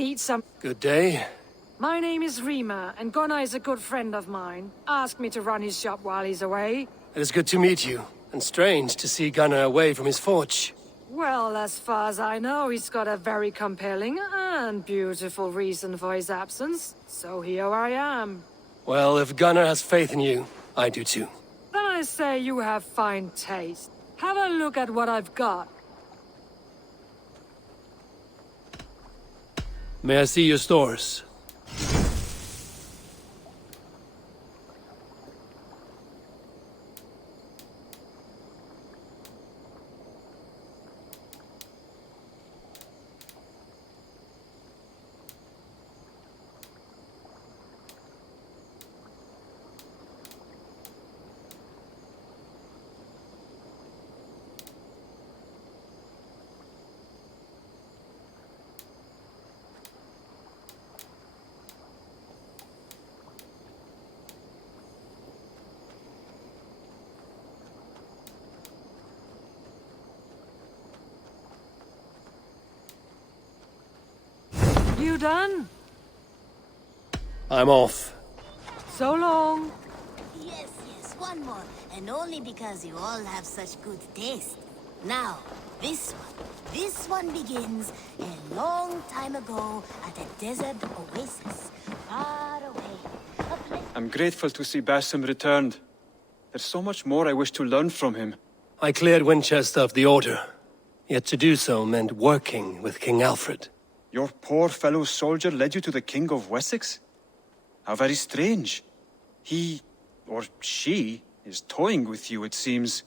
Need some... Good day. My name is Rima, and Gunnar is a good friend of mine. Asked me to run his shop while he's away. It is good to meet you, and strange to see Gunnar away from his forge. Well, as far as I know, he's got a very compelling and beautiful reason for his absence. So here I am. Well, if Gunnar has faith in you, I do too. Then I say you have fine taste. Have a look at what I've got. May I see your stores? You done? I'm off. So long. Yes, one more. And only because you all have such good taste. Now, this one begins a long time ago at a desert oasis, far away. I'm grateful to see Basim returned. There's so much more I wish to learn from him. I cleared Winchester of the Order. Yet to do so meant working with King Alfred. Your poor fellow soldier led you to the King of Wessex? How very strange. He, or she, is toying with you, it seems.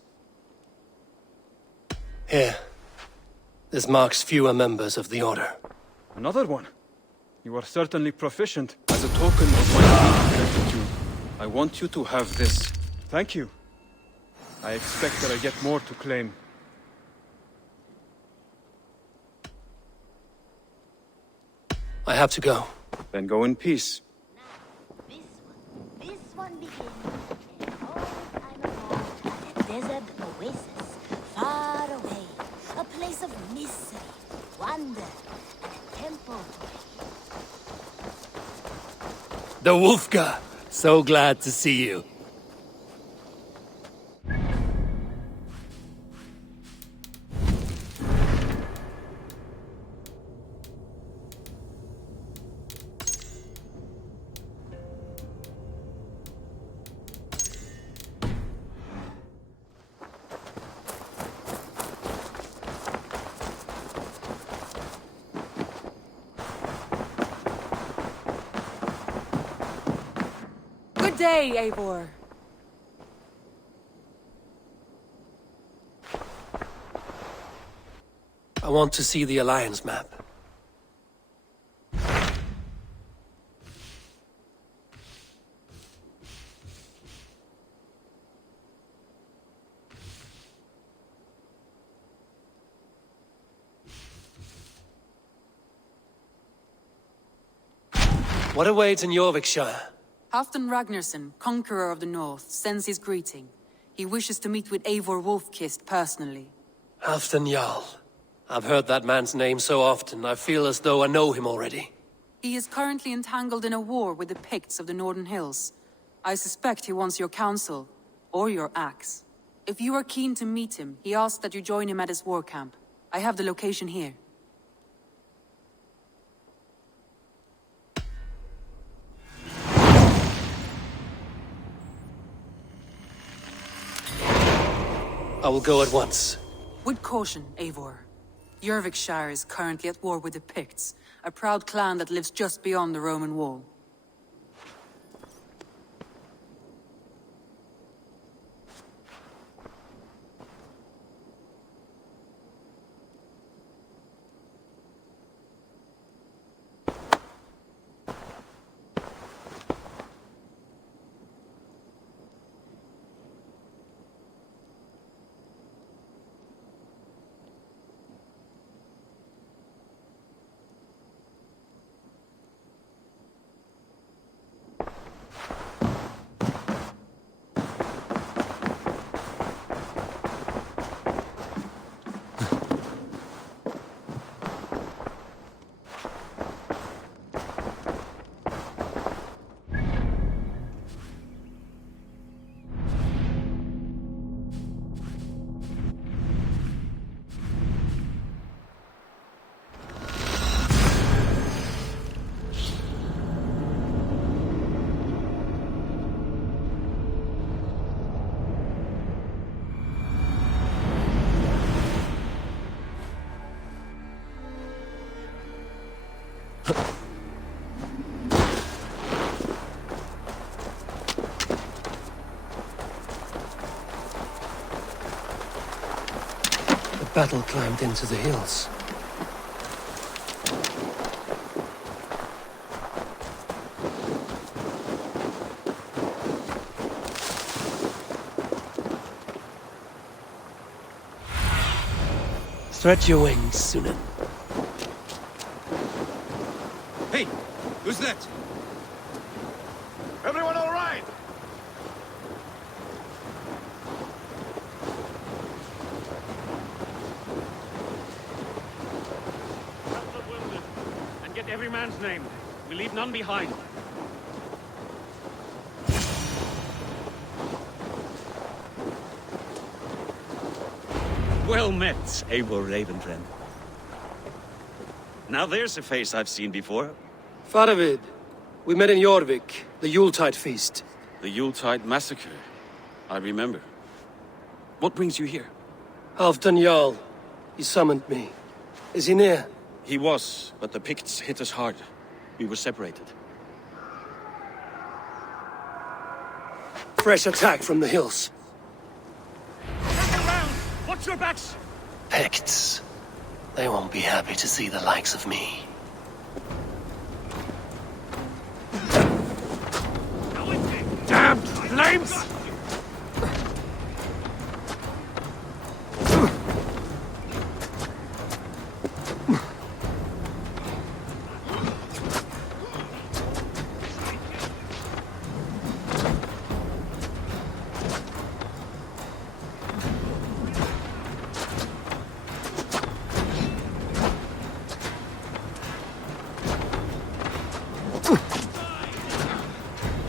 Here. This marks fewer members of the Order. Another one? You are certainly proficient. As a token of my deep gratitude, I want you to have this. Thank you. I expect that I get more to claim. I have to go. Then go in peace. This one begins a long time ago at a desert oasis, far away. A place of mystery, wonder, and a temple to The Wolfgar! So glad to see you. Good day, Eivor. I want to see the Alliance map. What awaits in Yorvikshire? Halfdan Ragnarsson, conqueror of the north, sends his greeting. He wishes to meet with Eivor Wolfkist personally. Halfdan Jarl. I've heard that man's name so often, I feel as though I know him already. He is currently entangled in a war with the Picts of the Northern Hills. I suspect he wants your counsel, or your axe. If you are keen to meet him, he asks that you join him at his war camp. I have the location here. I will go at once. With caution, Eivor. Jorvikshire is currently at war with the Picts, a proud clan that lives just beyond the Roman wall. battle climbed into the hills. Stretch your wings, Sunan. Hey, who's that? Everyone all right? Help the wounded, and get every man's name. We leave none behind. Well met, Eivor Ravenfriend. Now there's a face I've seen before. Faravid, we met in Jorvik, the Yuletide feast. The Yuletide Massacre. I remember. What brings you here? Halfdan Jarl. He summoned me. Is he near? He was, but the Picts hit us hard. We were separated. Fresh attack from the hills. Back around! Watch your backs! Picts. They won't be happy to see the likes of me. Damn flames!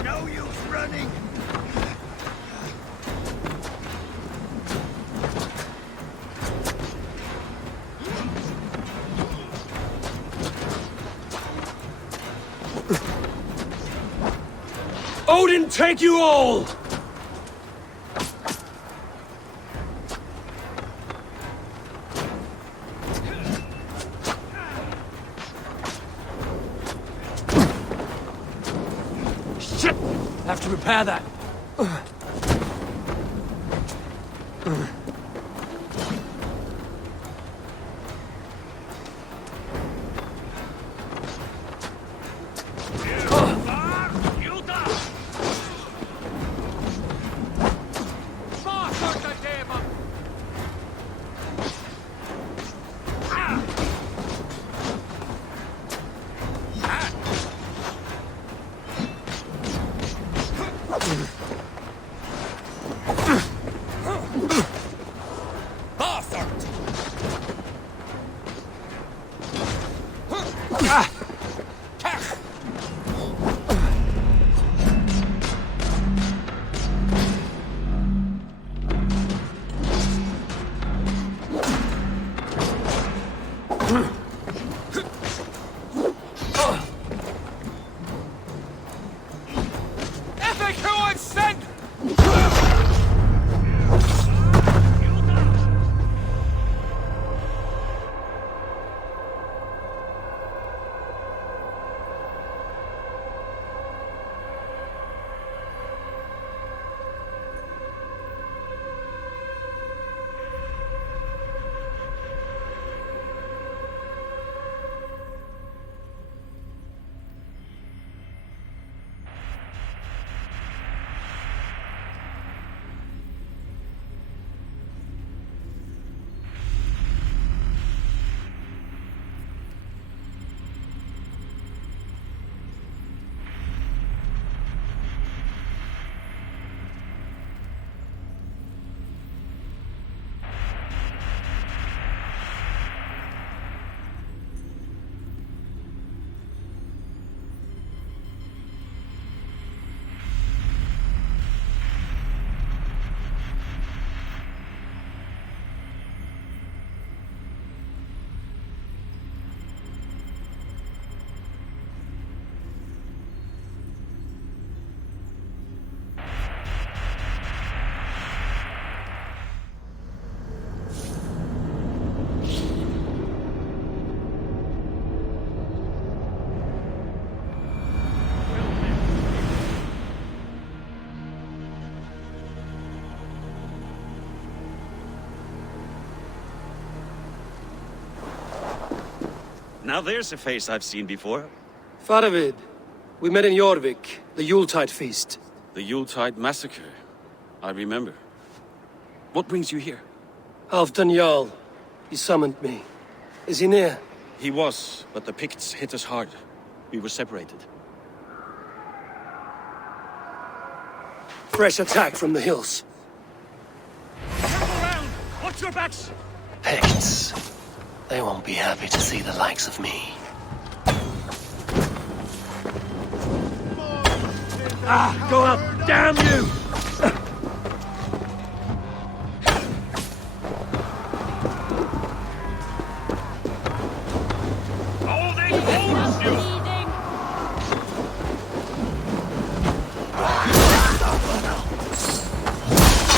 No use running! Odin, take you all! Shit! Have to repair that. Now there's a face I've seen before. Faravid, we met in Jorvik, the Yuletide feast. The Yuletide massacre. I remember. What brings you here? Halfdan Jarl. He summoned me. Is he near? He was, but the Picts hit us hard. We were separated. Fresh attack from the hills. Circle round! Watch your backs! Picts. They won't be happy to see the likes of me. Go up! Damn you! Holding holds you!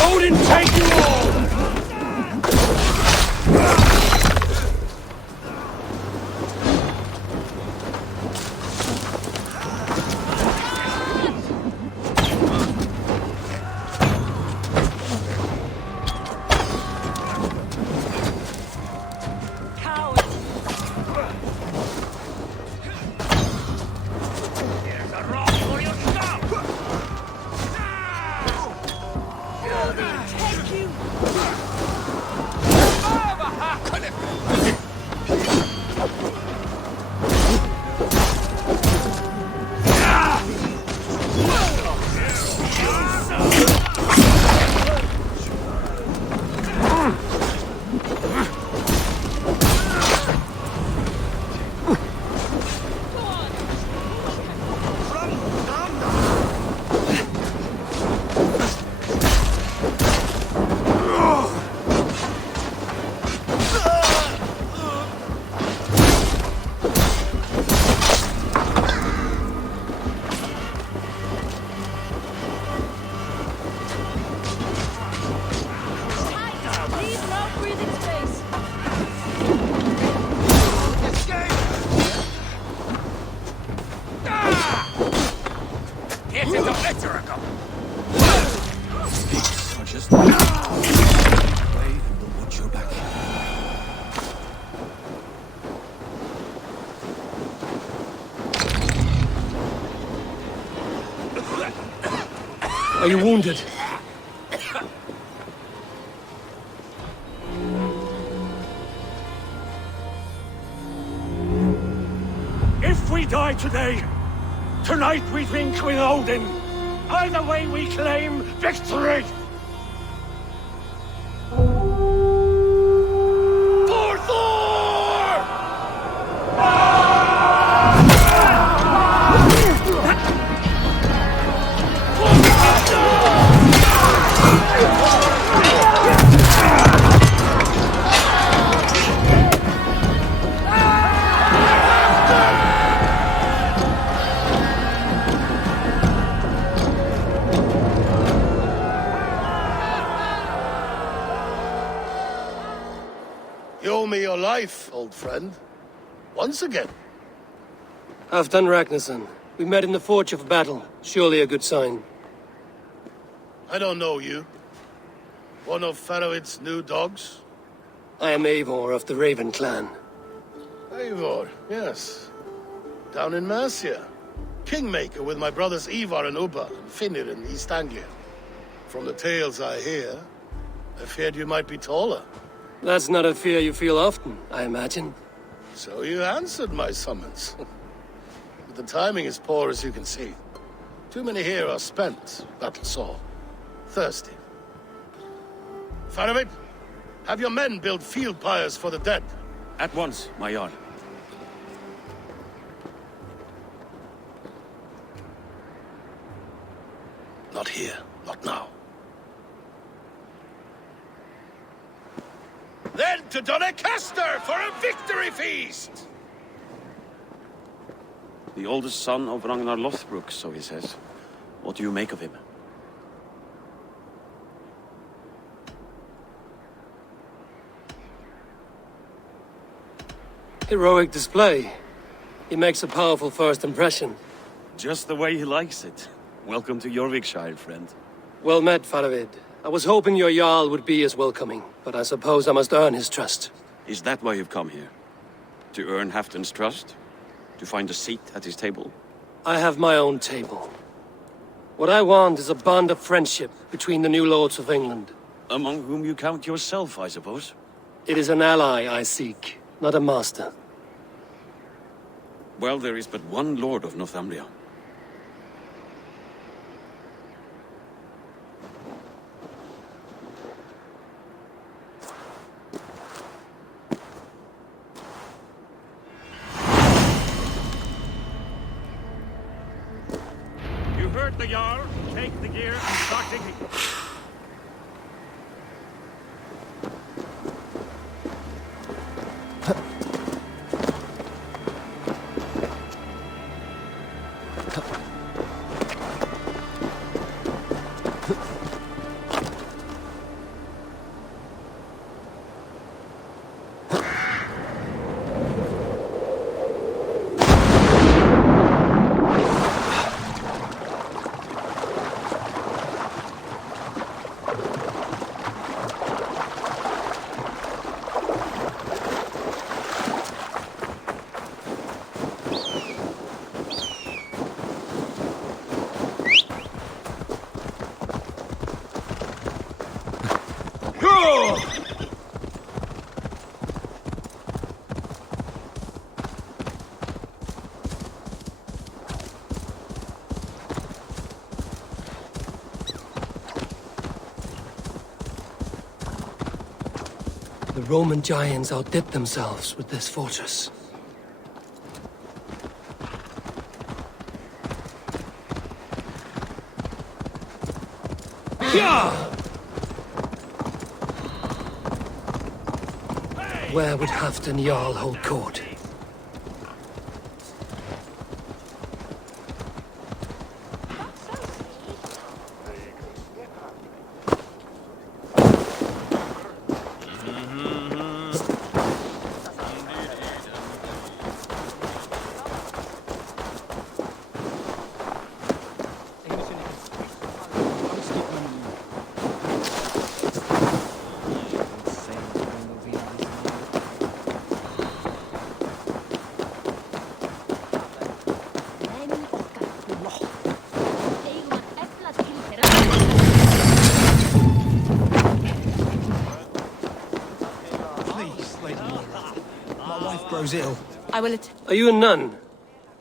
Odin, take you all! Here's a rock for your scalp! It's obliteratum! Are just way and we'll watch your back. Are you wounded? If we die today, tonight we drink with Odin. Either way we claim victory! For Thor! You owe me your life, old friend. Once again. Halfdan Ragnarsson. We met in the Forge of Battle. Surely a good sign. I don't know you. One of Faroid's new dogs? I am Eivor of the Raven clan. Eivor, yes. Down in Mercia. Kingmaker with my brothers Ivar and Ubba, and Finnr in East Anglia. From the tales I hear, I feared you might be taller. That's not a fear you feel often, I imagine. So you answered my summons. But the timing is poor, as you can see. Too many here are spent, battle sore. Thirsty. Faroid, have your men build field pyres for the dead. At once, my Jarl. Not here, not now. Then to Doncaster for a victory feast! The oldest son of Ragnar Lothbrok, so he says. What do you make of him? Heroic display. He makes a powerful first impression. Just the way he likes it. Welcome to Jorvikshire, friend. Well met, Faravid. I was hoping your Jarl would be as welcoming, but I suppose I must earn his trust. Is that why you've come here? To earn Halfdan's trust? To find a seat at his table? I have my own table. What I want is a bond of friendship between the new lords of England. Among whom you count yourself, I suppose? It is an ally I seek, not a master. Well, there is but one lord of Northumbria. You heard the Jarl. Take the gear and start digging. The Roman giants outdid themselves with this fortress. Where would Halfdan Jarl hold court? Ill. I will Are you a nun?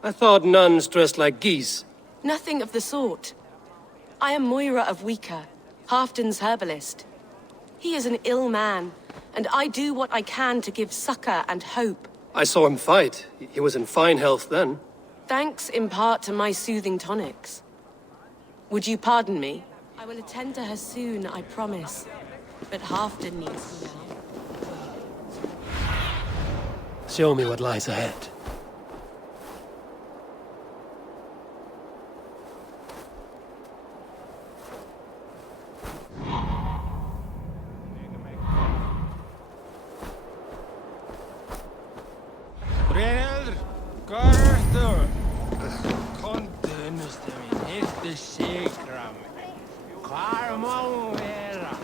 I thought nuns dressed like geese. Nothing of the sort. I am Moira of Wika, Halfdan's herbalist. He is an ill man, and I do what I can to give succor and hope. I saw him fight. He was in fine health then. Thanks in part to my soothing tonics. Would you pardon me? I will attend to her soon, I promise. But Halfdan needs me now. Show me what lies ahead. Brynhildur, hvar ertu? Komdu, unnusti mín, hirtu sigra mig. Hvar má hún vera?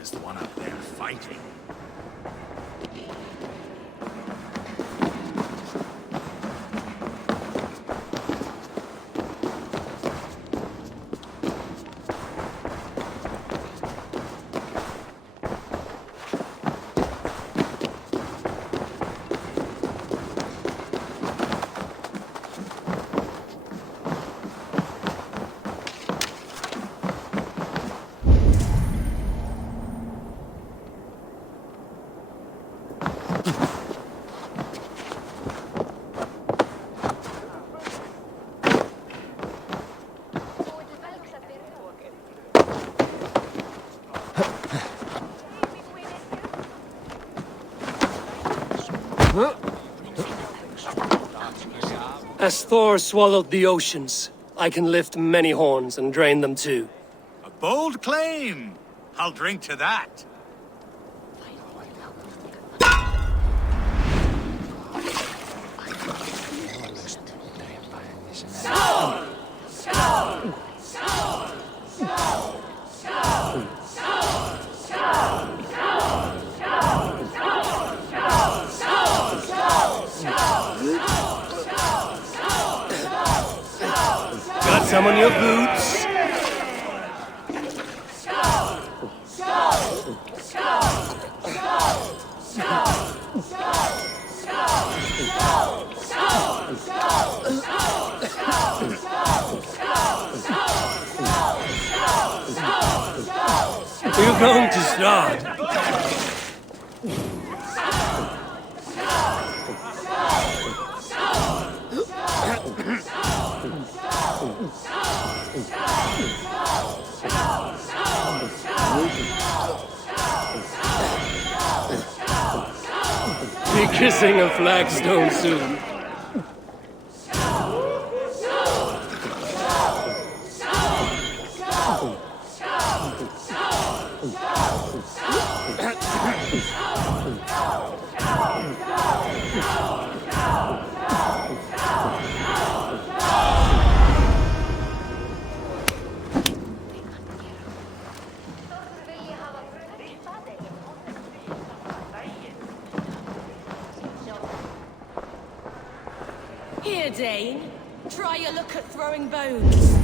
Is the one up there fighting. As Thor swallowed the oceans, I can lift many horns and drain them too. A bold claim. I'll drink to that. Got some on your boots? You're going to start. Be kissing a flagstone soon. Here, Dane. Try your luck at throwing bones.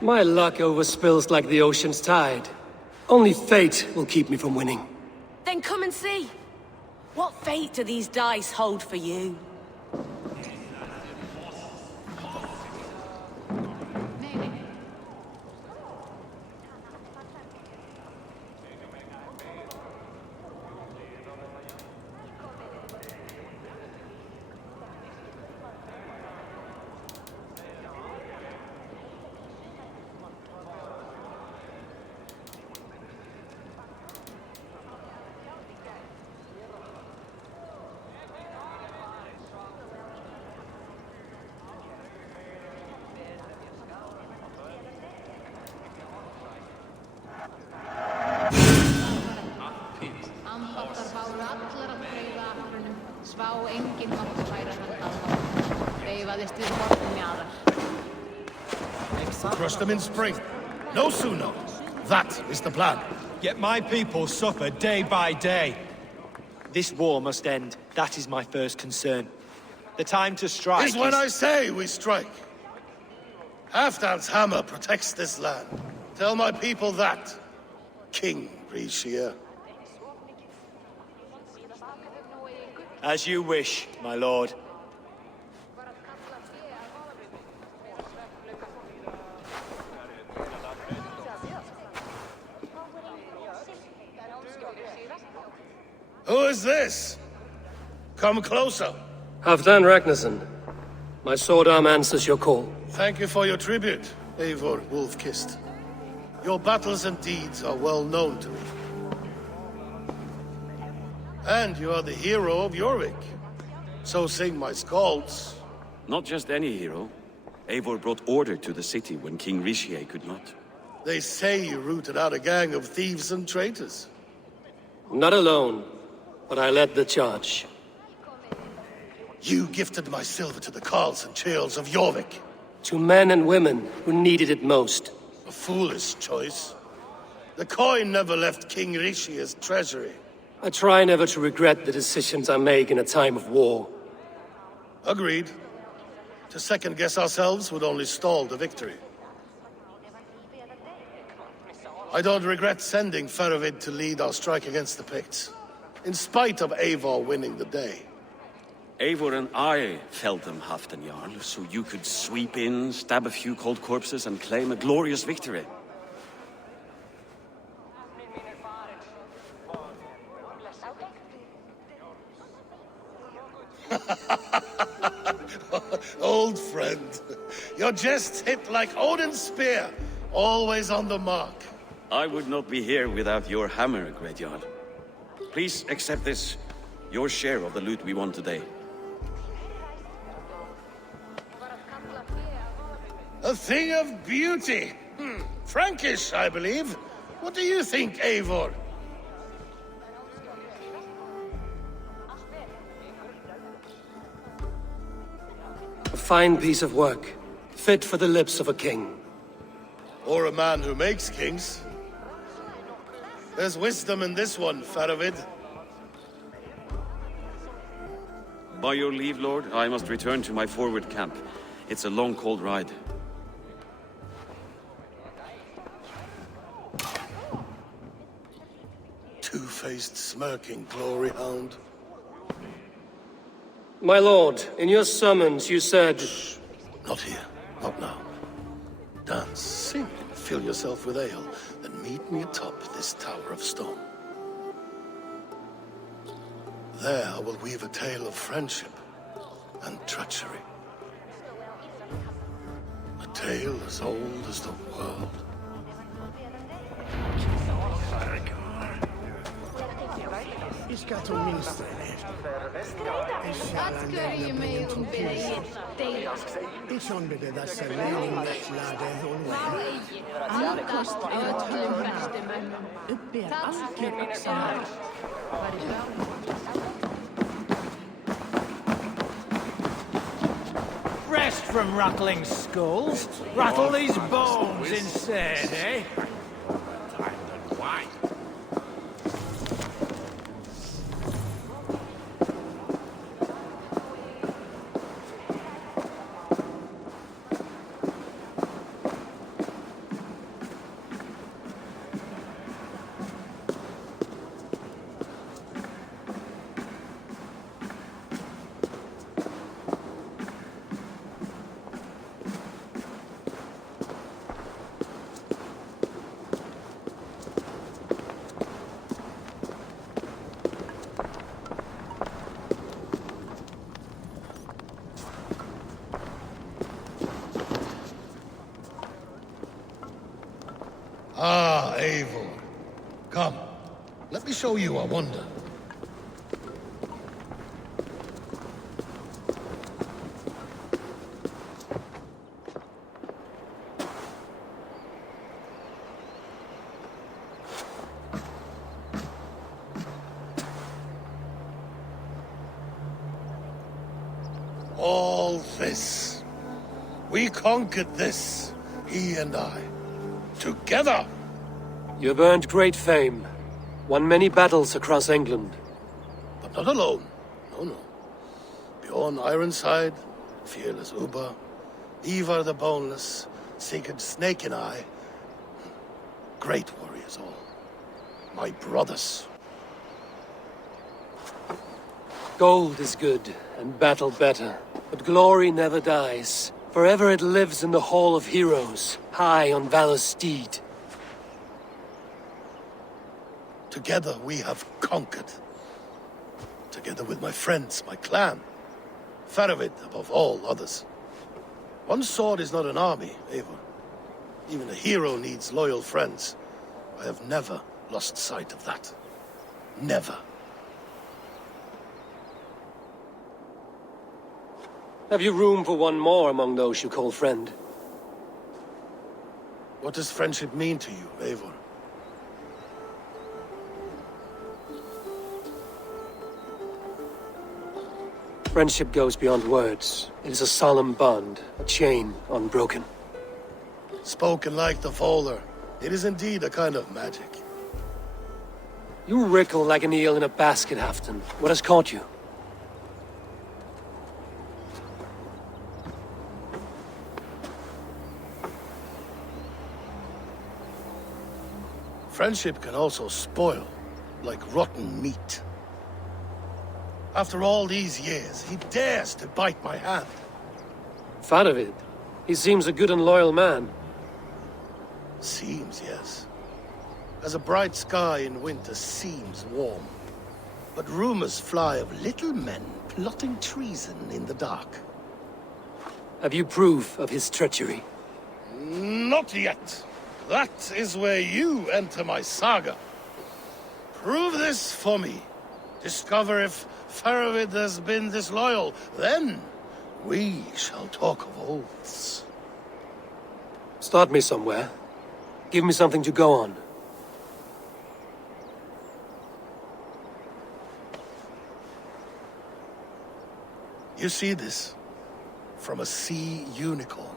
My luck overspills like the ocean's tide. Only fate will keep me from winning. Then come and see. What fate do these dice hold for you? Crush them in spring. No sooner. That is the plan. Yet my people suffer day by day. This war must end. That is my first concern. The time to strike is when I say we strike. Halfdan's hammer protects this land. Tell my people that, King Rishia. As you wish, my lord. Who is this? Come closer. Halfdan Ragnarsson. My sword arm answers your call. Thank you for your tribute, Eivor Wolf-Kissed. Your battles and deeds are well known to me. And you are the hero of Jorvik. So sing my skalds. Not just any hero. Eivor brought order to the city when King Rishie could not. They say you rooted out a gang of thieves and traitors. Not alone, but I led the charge. You gifted my silver to the carls and churls of Jorvik. To men and women who needed it most. A foolish choice. The coin never left King Rishie's treasury. I try never to regret the decisions I make in a time of war. Agreed. To second-guess ourselves would only stall the victory. I don't regret sending Faravid to lead our strike against the Picts, in spite of Eivor winning the day. Eivor and I felled them, Halfdan Jarl, so you could sweep in, stab a few cold corpses, and claim a glorious victory. Old just hit like Odin's spear, always on the mark. I would not be here without your hammer, Great Jarl. Please accept this, your share of the loot we won today. A thing of beauty. Frankish, I believe. What do you think, Eivor? A fine piece of work, fit for the lips of a king. Or a man who makes kings. There's wisdom in this one, Faravid. By your leave, Lord, I must return to my forward camp. It's a long, cold ride. Two-faced, smirking glory hound. My lord, in your summons you said... Shh. Not here. Not now. Dance, sing, fill yourself with ale, then meet me atop this tower of stone. There I will weave a tale of friendship and treachery. A tale as old as the world. Rest from rattling skulls. Rattle these bones instead, eh? Ah, Eivor. Come, let me show you a wonder. All this. We conquered this, he and I. Together! You have earned great fame, won many battles across England. But not alone. No, no. Bjorn Ironside, fearless Uber, Ivar the Boneless, Sigurd Snake and I. Great warriors all. My brothers. Gold is good, and battle better, but glory never dies. Forever it lives in the Hall of Heroes, high on Valor's steed. Together we have conquered. Together with my friends, my clan. Faravid above all others. One sword is not an army, Eivor. Even a hero needs loyal friends. I have never lost sight of that. Never. Have you room for one more among those you call friend? What does friendship mean to you, Eivor? Friendship goes beyond words. It is a solemn bond, a chain unbroken. Spoken like the Fowler, it is indeed a kind of magic. You wriggle like an eel in a basket, Halfdan. What has caught you? Friendship can also spoil, like rotten meat. After all these years, he dares to bite my hand. Faravid. He seems a good and loyal man. Seems, yes. As a bright sky in winter seems warm. But rumors fly of little men plotting treason in the dark. Have you proof of his treachery? Not yet. That is where you enter my saga. Prove this for me. Discover if Faravid has been disloyal. Then we shall talk of oaths. Start me somewhere. Give me something to go on. You see this? From a sea unicorn.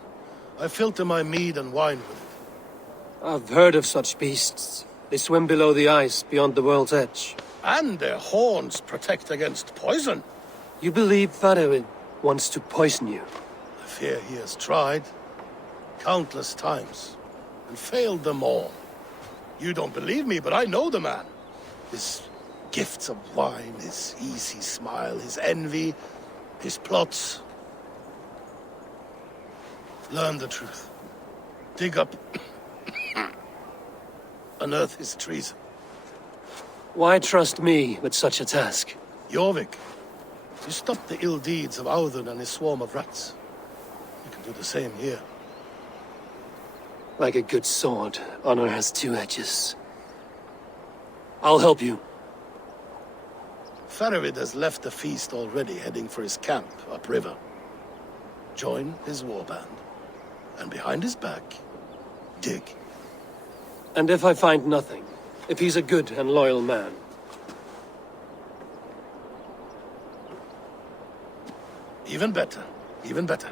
I filter my mead and wine with it. I've heard of such beasts. They swim below the ice, beyond the world's edge. And their horns protect against poison. You believe Faravid wants to poison you? I fear he has tried countless times and failed them all. You don't believe me, but I know the man. His gifts of wine, his easy smile, his envy, his plots. Learn the truth. Dig up, unearth his treason. Why trust me with such a task? Jorvik, you stopped the ill deeds of Audun and his swarm of rats. You can do the same here. Like a good sword, honor has two edges. I'll help you. Faravid has left the feast already, heading for his camp upriver. Join his warband, and behind his back, dig. And if I find nothing? If he's a good and loyal man? Even better. Even better.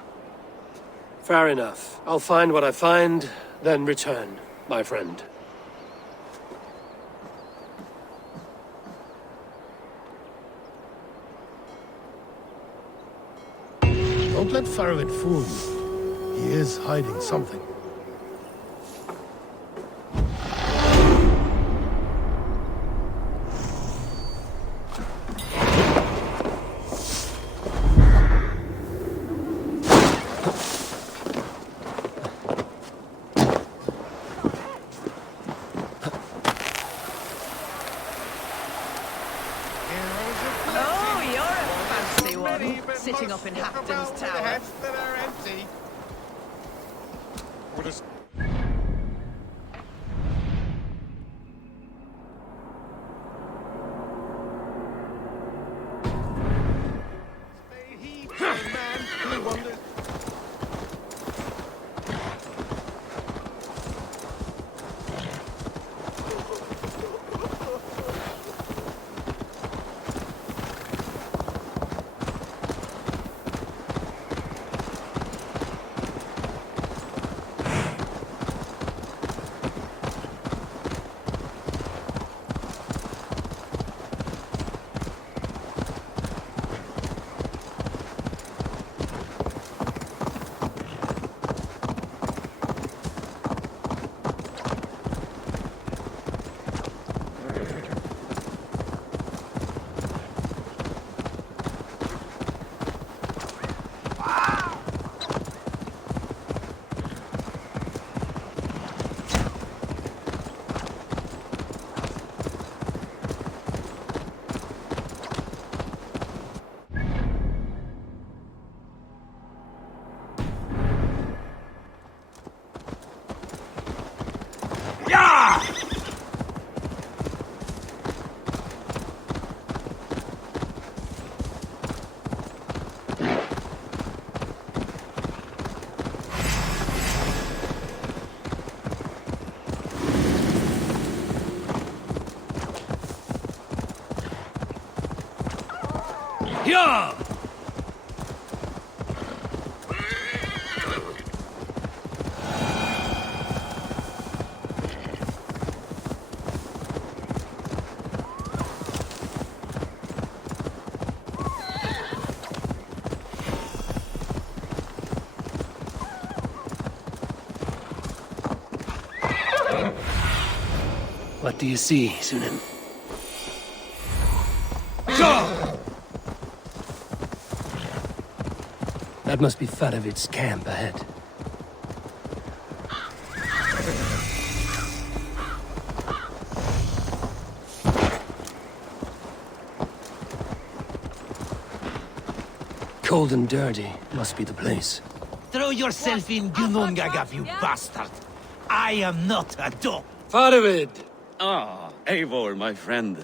Fair enough. I'll find what I find, then return, my friend. Don't let Faravid fool you. He is hiding something. Sitting up in Hafton's tower. Yeah! What do you see, Sunan? That must be Faravid's camp ahead. Cold and dirty must be the place. Throw yourself in Gunungagap, you bastard! I am not a dog! Faravid! Ah, Eivor, my friend.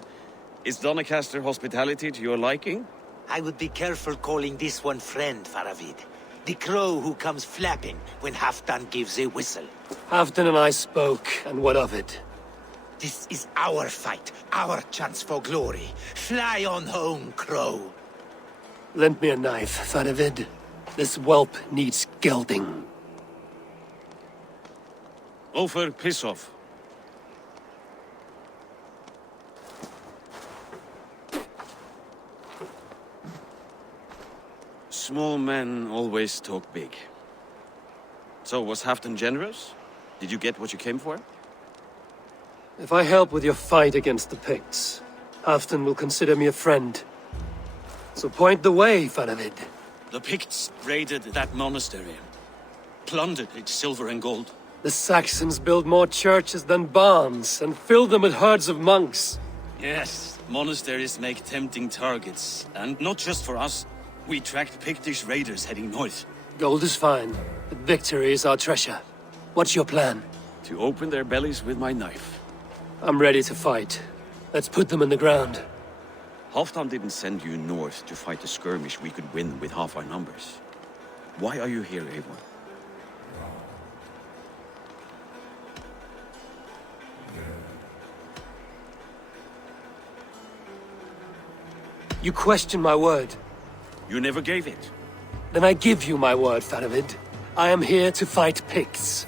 Is Doncaster hospitality to your liking? I would be careful calling this one friend, Faravid. The crow who comes flapping when Halfdan gives a whistle. Halfdan and I spoke, and what of it? This is our fight, our chance for glory. Fly on home, crow. Lend me a knife, Faravid. This whelp needs gelding. Ofer, piss off. Small men always talk big. So, was Halfdan generous? Did you get what you came for? If I help with your fight against the Picts, Halfdan will consider me a friend. So point the way, Faravid. The Picts raided that monastery, plundered its silver and gold. The Saxons build more churches than barns, and fill them with herds of monks. Yes, monasteries make tempting targets, and not just for us. We tracked Pictish raiders heading north. Gold is fine, but victory is our treasure. What's your plan? To open their bellies with my knife. I'm ready to fight. Let's put them in the ground. Halfdan didn't send you north to fight a skirmish we could win with half our numbers. Why are you here, Eivor? You question my word. You never gave it. Then I give you my word, Faravid. I am here to fight Picts.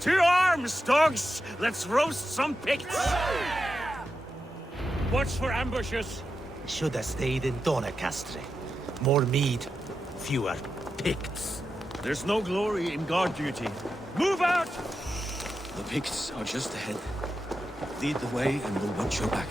To arms, dogs! Let's roast some Picts! Watch for ambushes. Should have stayed in Doncaster. More mead, fewer Picts. There's no glory in guard duty. Move out! The Picts are just ahead. Lead the way and we'll watch your back.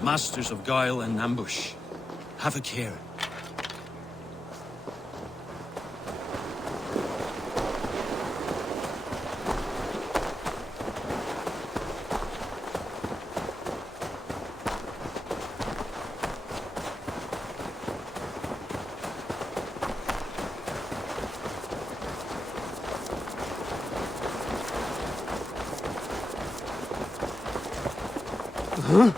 Masters of guile and ambush. Have a care. Huh?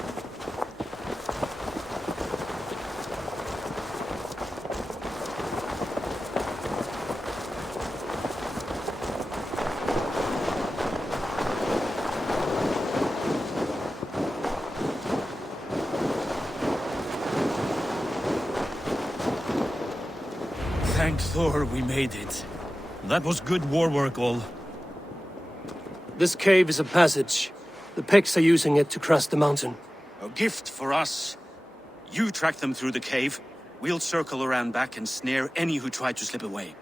Thank Thor we made it. That was good war work, all. This cave is a passage. The Picts are using it to cross the mountain. A gift for us. You track them through the cave. We'll circle around back and snare any who try to slip away.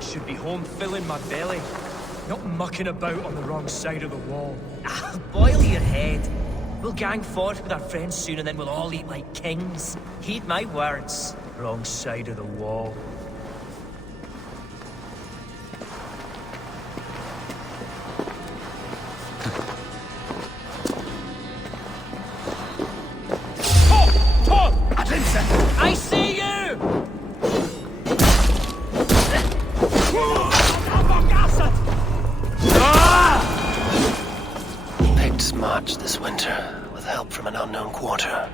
Should be home filling my belly, not mucking about on the wrong side of the wall. Boil your head. We'll gang forth with our friends soon and then we'll all eat like kings. Heed my words. Wrong side of the wall. I see you! Picts march this winter with help from an unknown quarter.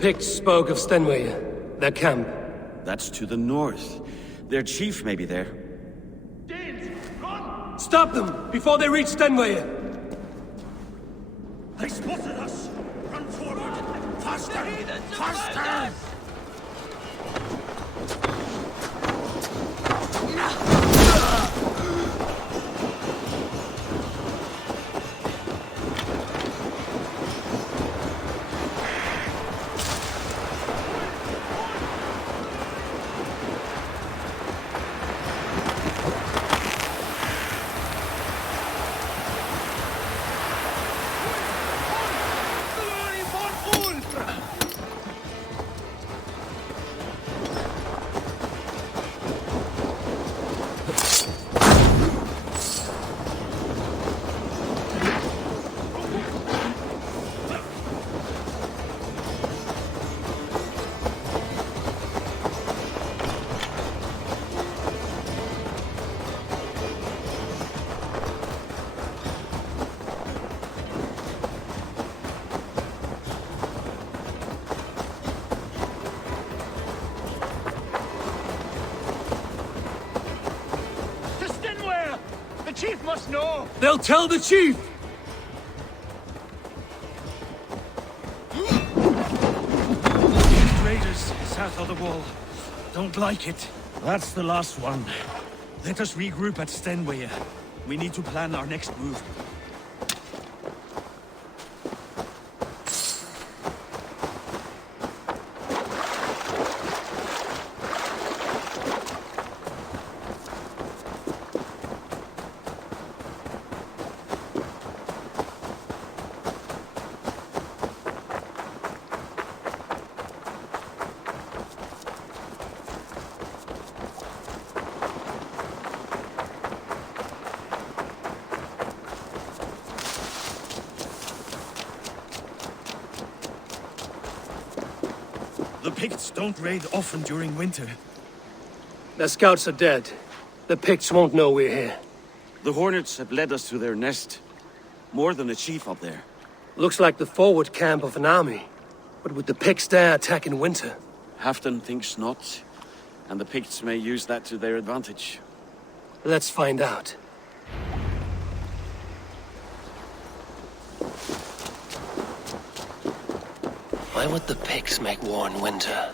Picts spoke of Stenway, their camp. That's to the north. Their chief may be there. Stop them before they reach Stenway! They spotted us! Run forward! Faster! Faster! Chief must know! They'll tell the chief! Raiders south of the wall. Don't like it. That's the last one. Let us regroup at Stenway. We need to plan our next move. The Picts don't raid often during winter. Their scouts are dead. The Picts won't know we're here. The Hornets have led us to their nest. More than a chief up there. Looks like the forward camp of an army. But would the Picts dare attack in winter? Halfdan thinks not. And the Picts may use that to their advantage. Let's find out. Why would the Picts make war in winter?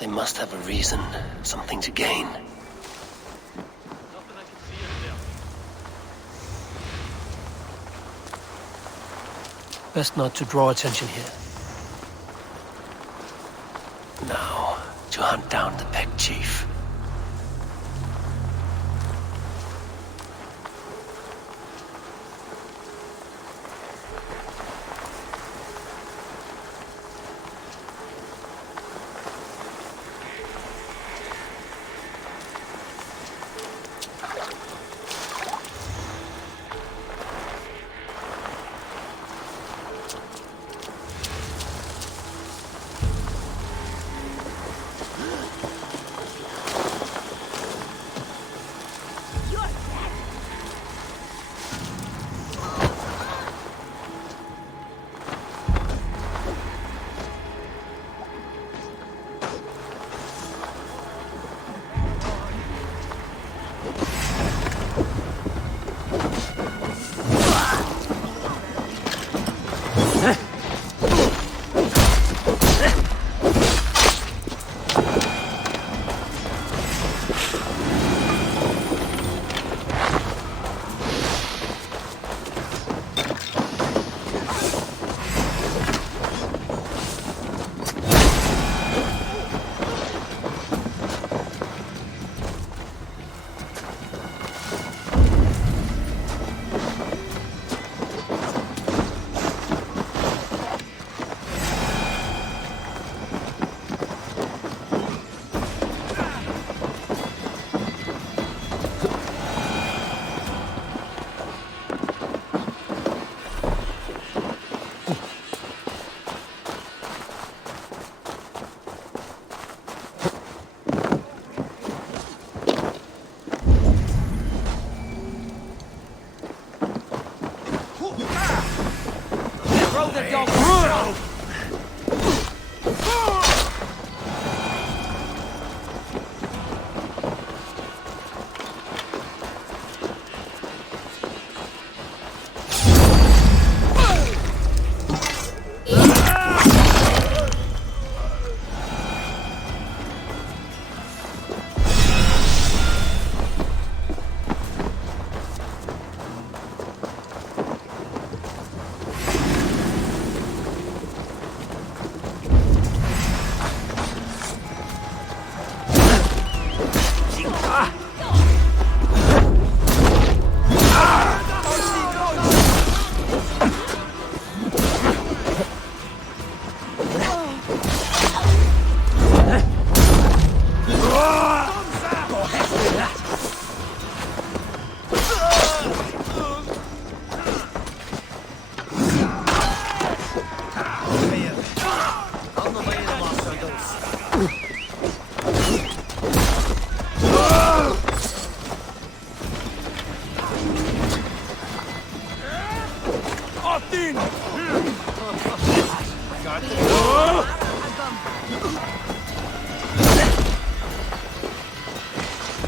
They must have a reason, something to gain. Best not to draw attention here. Now, to hunt down the Pict chief.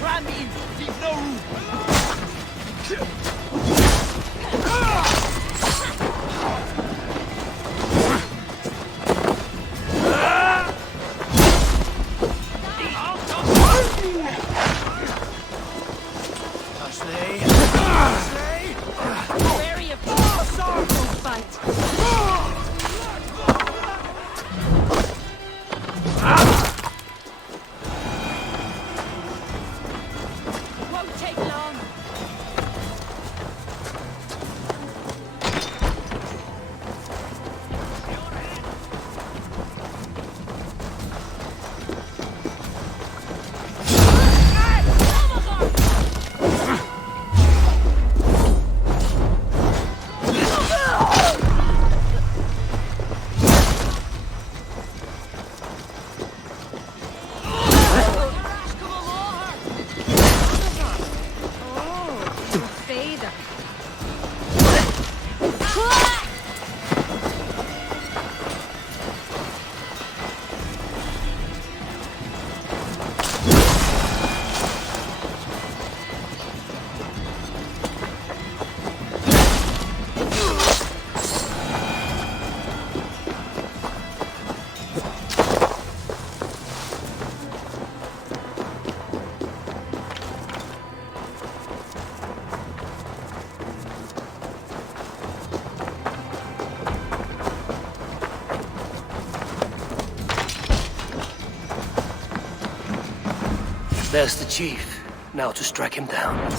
Ram in! Leave no room! Wary of the sword fight. Won't take long. There's the chief. Now to strike him down.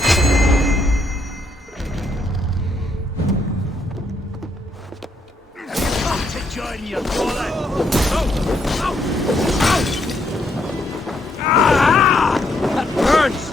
To join you, fallen! That burns!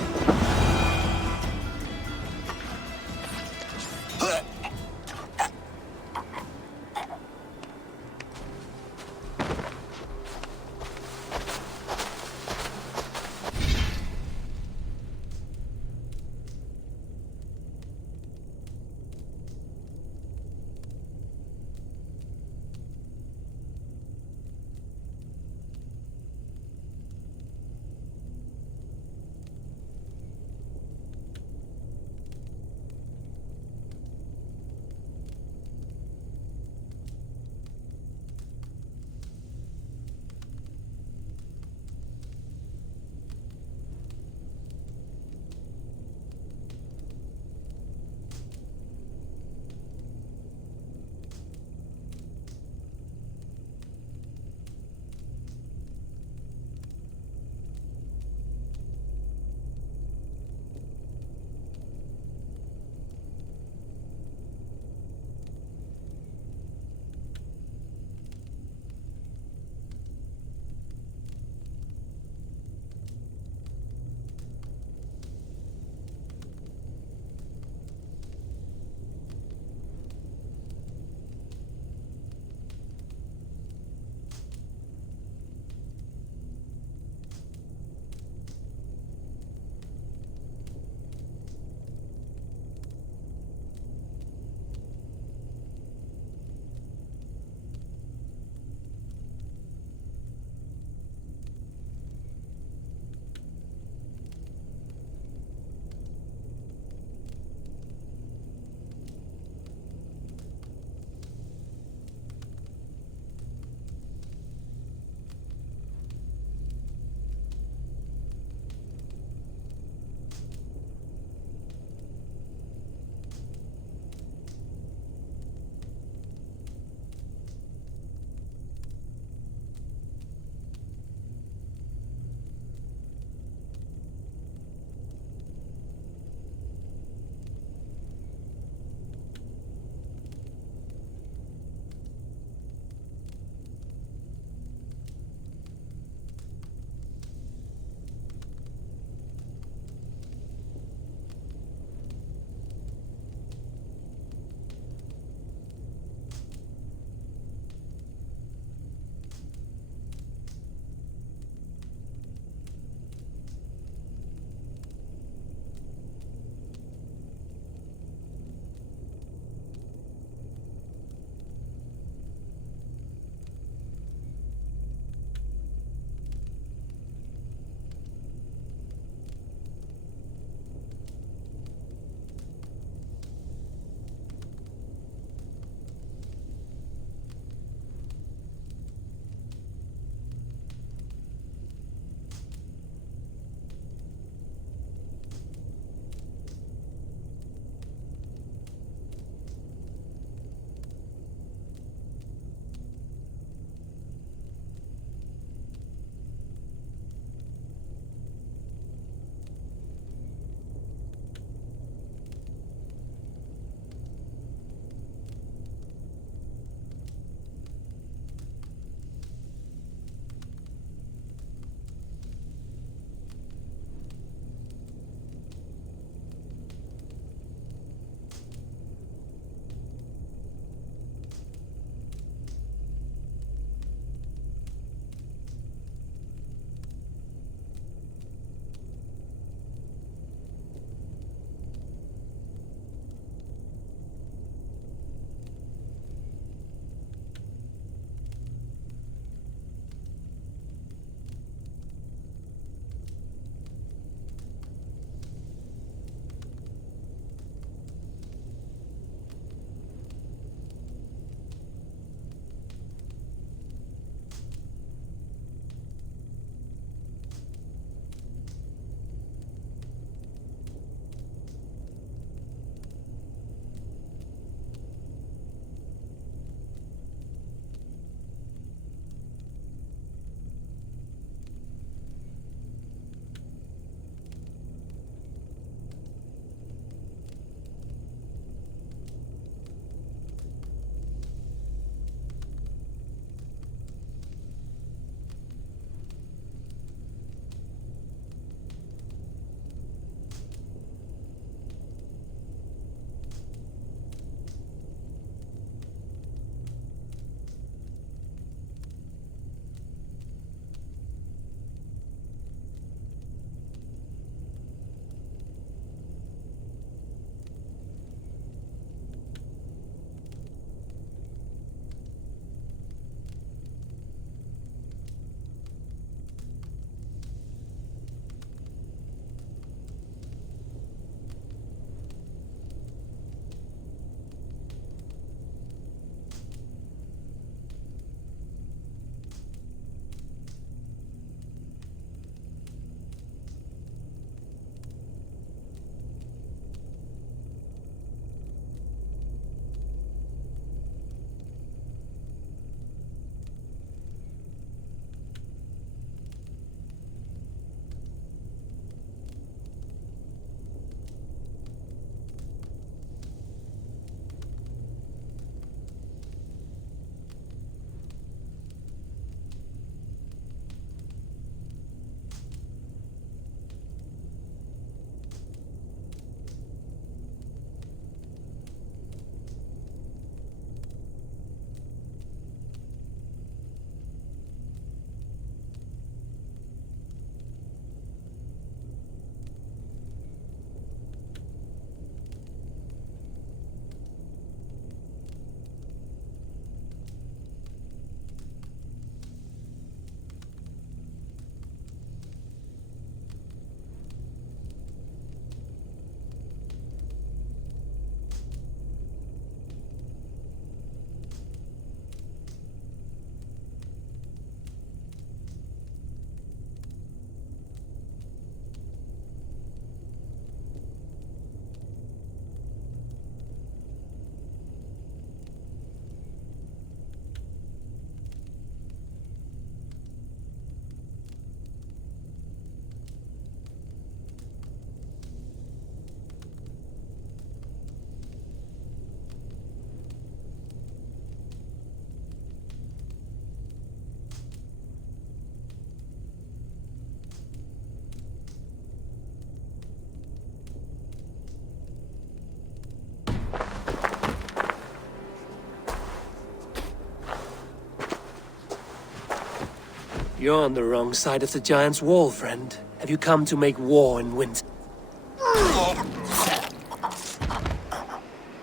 You're on the wrong side of the giant's wall, friend. Have you come to make war in winter?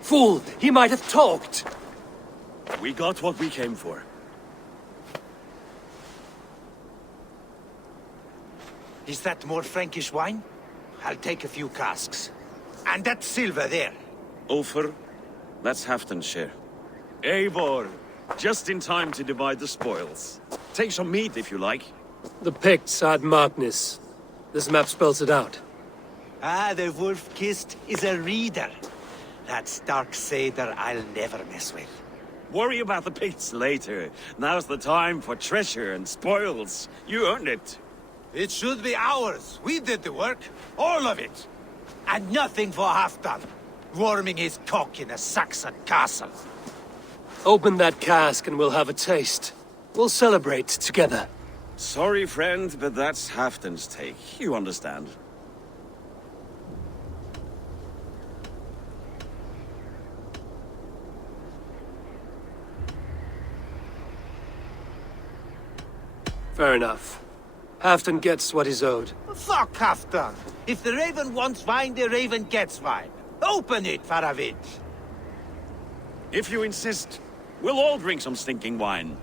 Fool! He might have talked! We got what we came for. Is that more Frankish wine? I'll take a few casks. And that silver there. Ulfr, that's Halfdan's share. Eivor, just in time to divide the spoils. Take some meat if you like. The Picts are at Magnus. This map spells it out. Ah, the wolf-kissed is a reader. That stark satyr I'll never mess with. Worry about the Picts later. Now's the time for treasure and spoils. You earned it. It should be ours. We did the work. All of it. And nothing for Halfdan. Warming his cock in a Saxon castle. Open that cask and we'll have a taste. We'll celebrate together. Sorry, friend, but that's Halfdan's take. You understand. Fair enough. Halfdan gets what he's owed. Fuck Halfdan. If the Raven wants wine, the Raven gets wine. Open it, Faravid. If you insist, we'll all drink some stinking wine.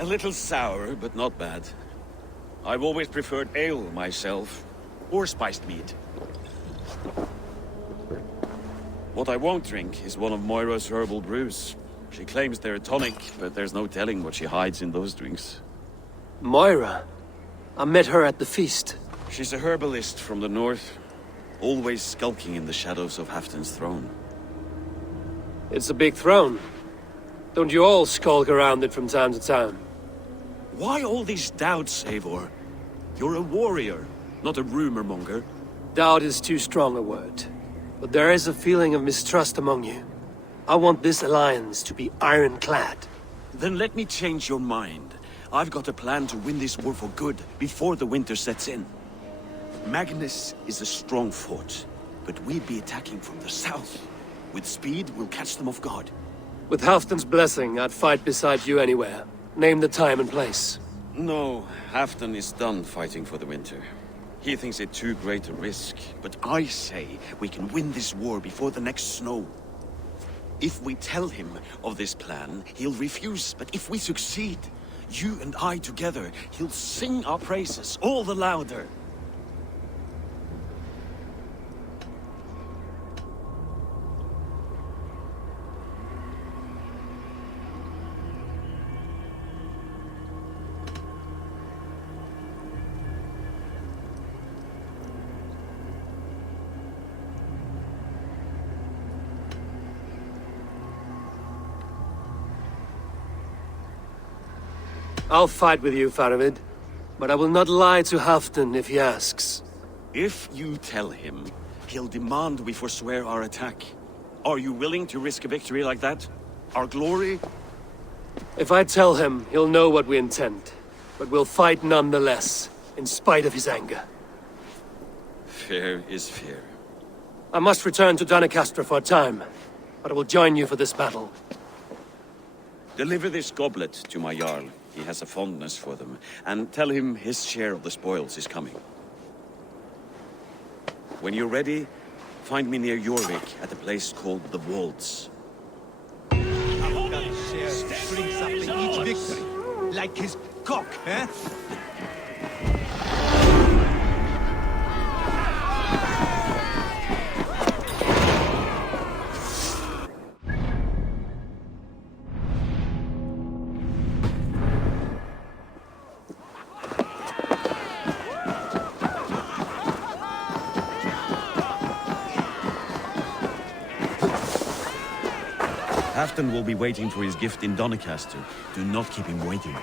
A little sour, but not bad. I've always preferred ale myself, or spiced meat. What I won't drink is one of Moira's herbal brews. She claims they're a tonic, but there's no telling what she hides in those drinks. Moira? I met her at the feast. She's a herbalist from the north, always skulking in the shadows of Halfdan's throne. It's a big throne. Don't you all skulk around it from time to time? Why all these doubts, Eivor? You're a warrior, not a rumor monger. Doubt is too strong a word. But there is a feeling of mistrust among you. I want this alliance to be ironclad. Then let me change your mind. I've got a plan to win this war for good, before the winter sets in. Magnus is a strong fort, but we'd be attacking from the south. With speed, we'll catch them off guard. With Halfdan's blessing, I'd fight beside you anywhere. Name the time and place. No, Halfdan is done fighting for the winter. He thinks it too great a risk, but I say we can win this war before the next snow. If we tell him of this plan, he'll refuse, but if we succeed, you and I together, he'll sing our praises all the louder. I'll fight with you, Faravid. But I will not lie to Halfdan if he asks. If you tell him, he'll demand we forswear our attack. Are you willing to risk a victory like that? Our glory? If I tell him, he'll know what we intend. But we'll fight nonetheless, in spite of his anger. Fair is fair. I must return to Doncaster for a time, but I will join you for this battle. Deliver this goblet to my Jarl. He has a fondness for them. And tell him his share of the spoils is coming. When you're ready, find me near Jorvik at a place called the Wolds. Halfdan's share brings up to each victory. Like his cock, eh? Halfdan will be waiting for his gift in Doncaster. Do not keep him waiting.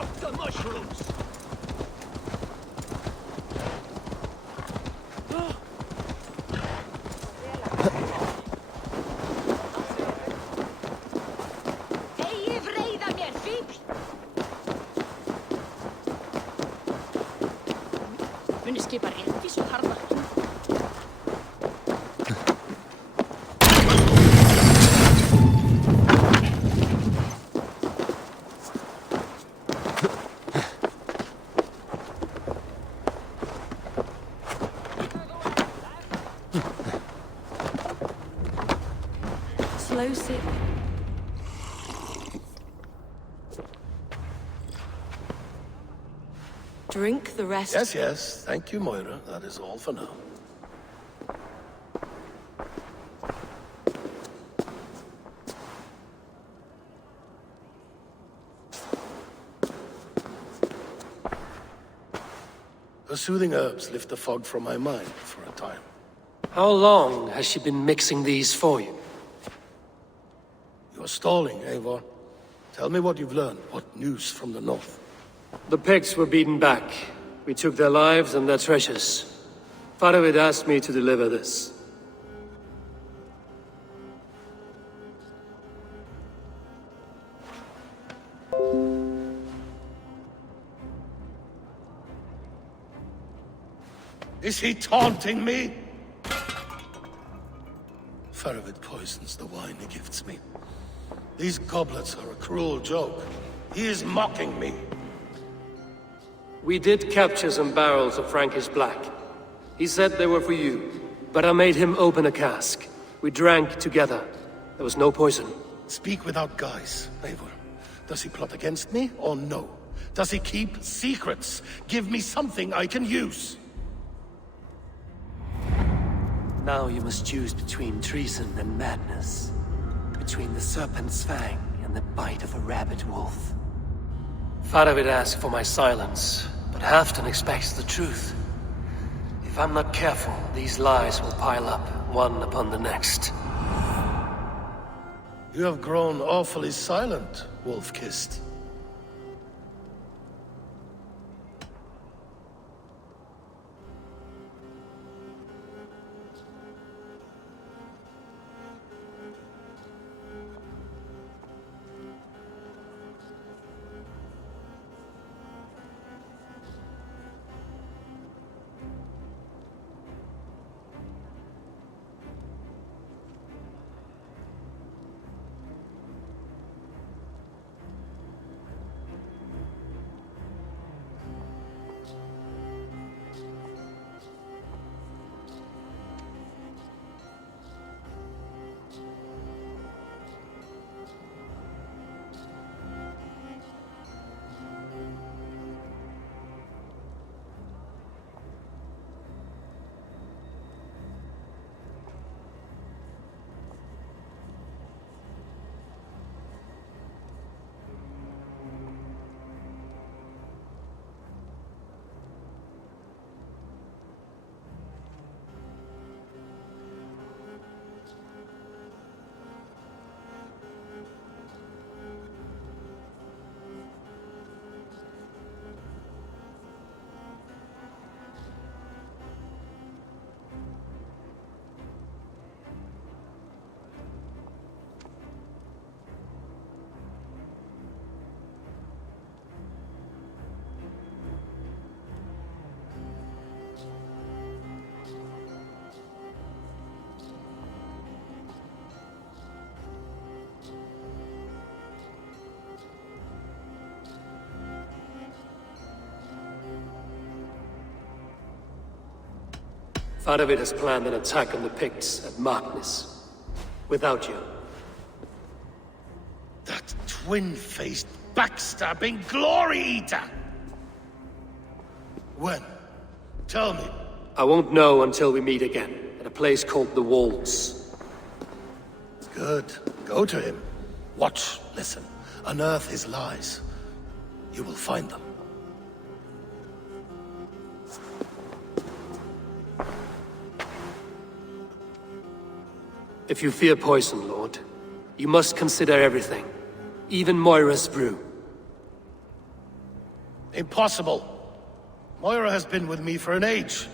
Drop the mushrooms! Muni skipa rétt í svo harða. Slow sip. Drink the rest. Yes, yes. Thank you, Moira. That is all for now. The soothing herbs lift the fog from my mind for a time. How long has she been mixing these for you? You're stalling, Eivor. Tell me what you've learned. What news from the north? The Picts were beaten back. We took their lives and their treasures. Faravid asked me to deliver this. Is he taunting me? Faravid poisons the wine he gifts me. These goblets are a cruel joke. He is mocking me. We did capture some barrels of Frankish Black. He said they were for you, but I made him open a cask. We drank together. There was no poison. Speak without guise, Eivor. Does he plot against me, or no? Does he keep secrets? Give me something I can use. Now you must choose between treason and madness. Between the serpent's fang and the bite of a rabid wolf. Faravid asked for my silence, but Halfdan expects the truth. If I'm not careful, these lies will pile up, one upon the next. You have grown awfully silent, wolf-kissed. Faravid has planned an attack on the Picts at Magnus. Without you. That twin-faced, backstabbing glory eater! When? Tell me. I won't know until we meet again, at a place called the Walls. Good. Go to him. Watch, listen. Unearth his lies. You will find them. If you fear poison, Lord, you must consider everything. Even Moira's brew. Impossible. Moira has been with me for an age.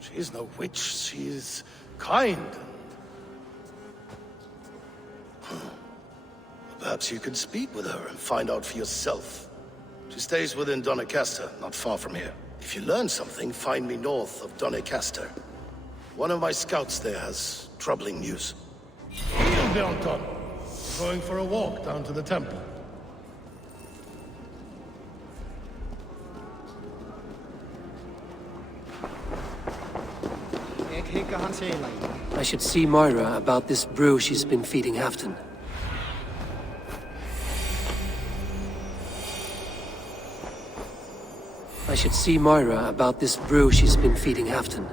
She is no witch. She is kind. Perhaps you could speak with her and find out for yourself. She stays within Doncaster, not far from here. If you learn something, find me north of Doncaster. One of my scouts there has troubling news. Heel, Belton. Going for a walk down to the temple. I should see Moira about this brew she's been feeding Halfton. I should see Moira about this brew she's been feeding Halfton.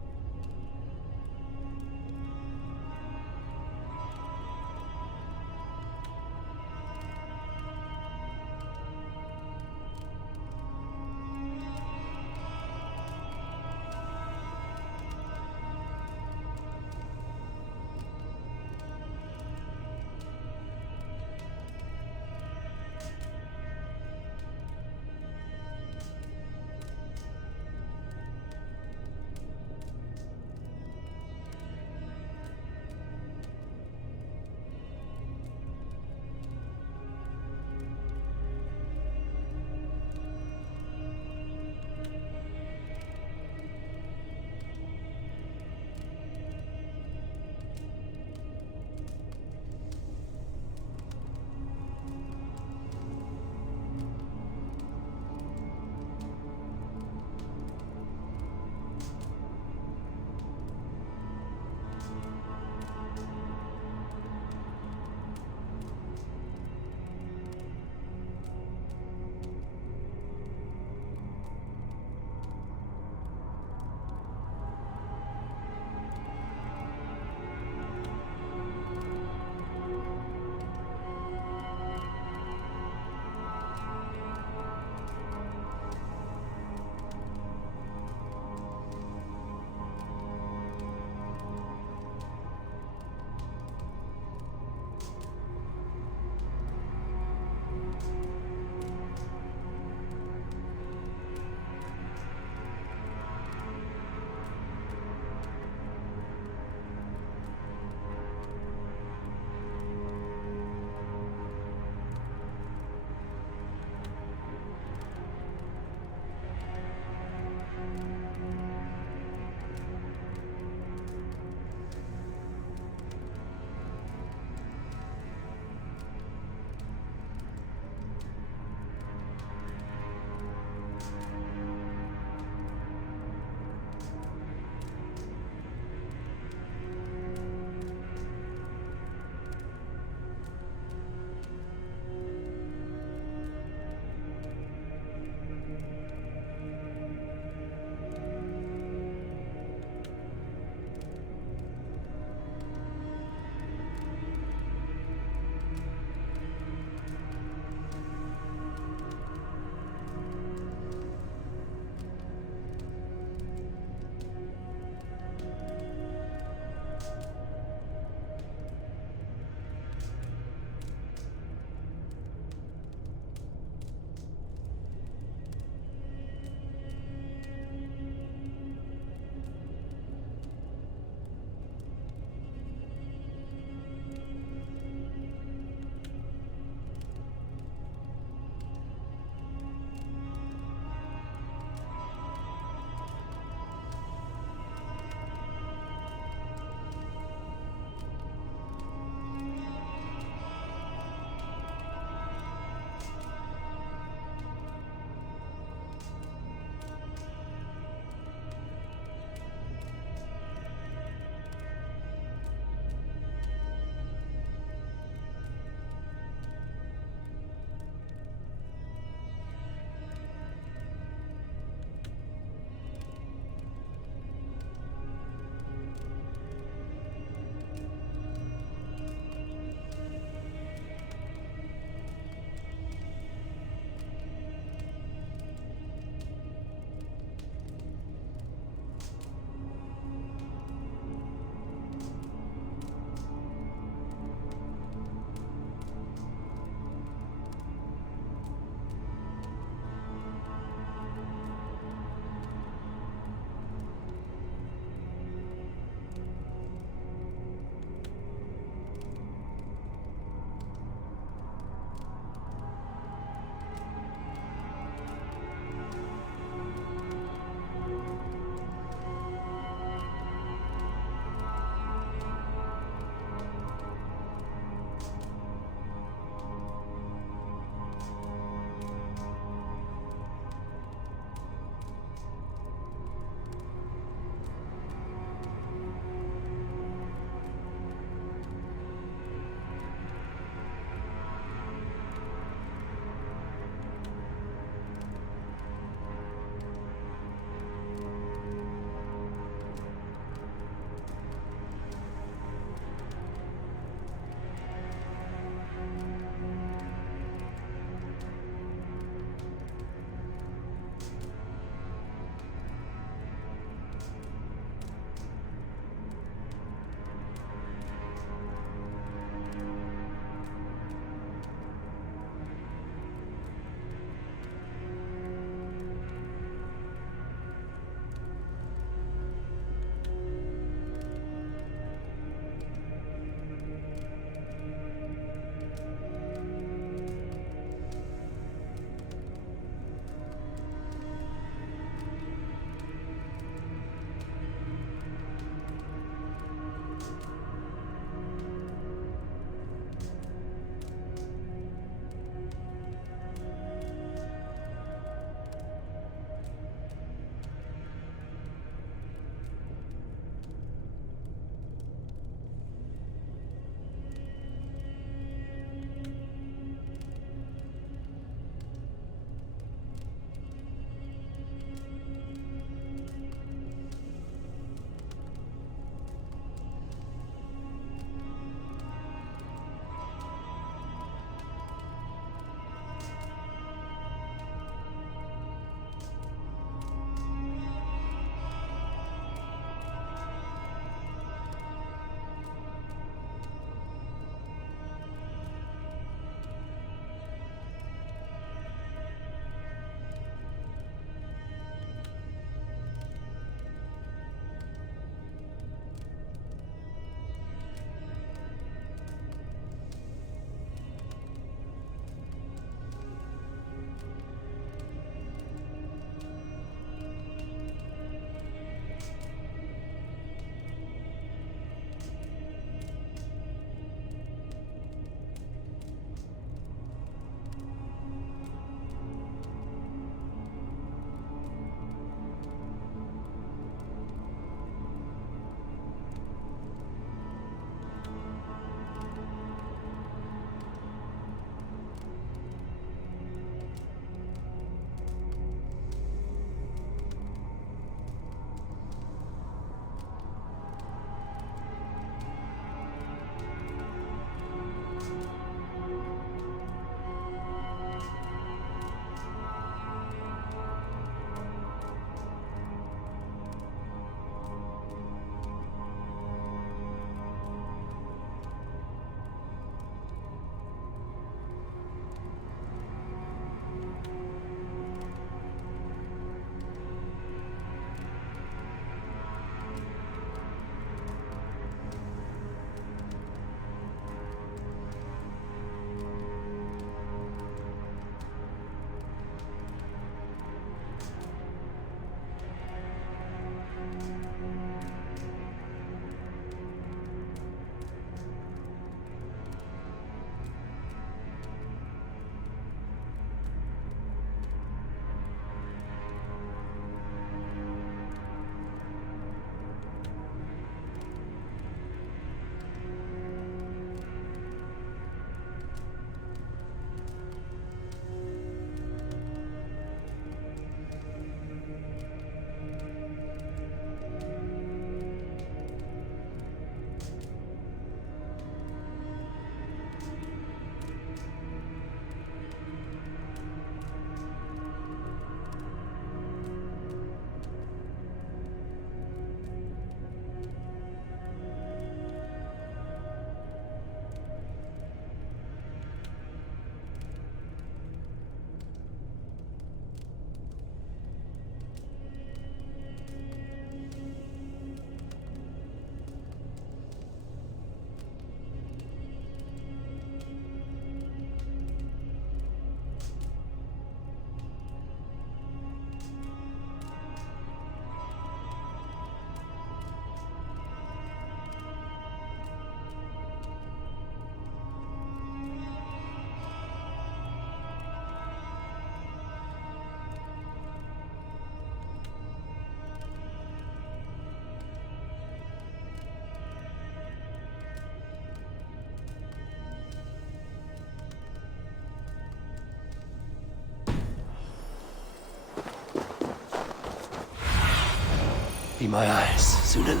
Be my eyes, Sunan.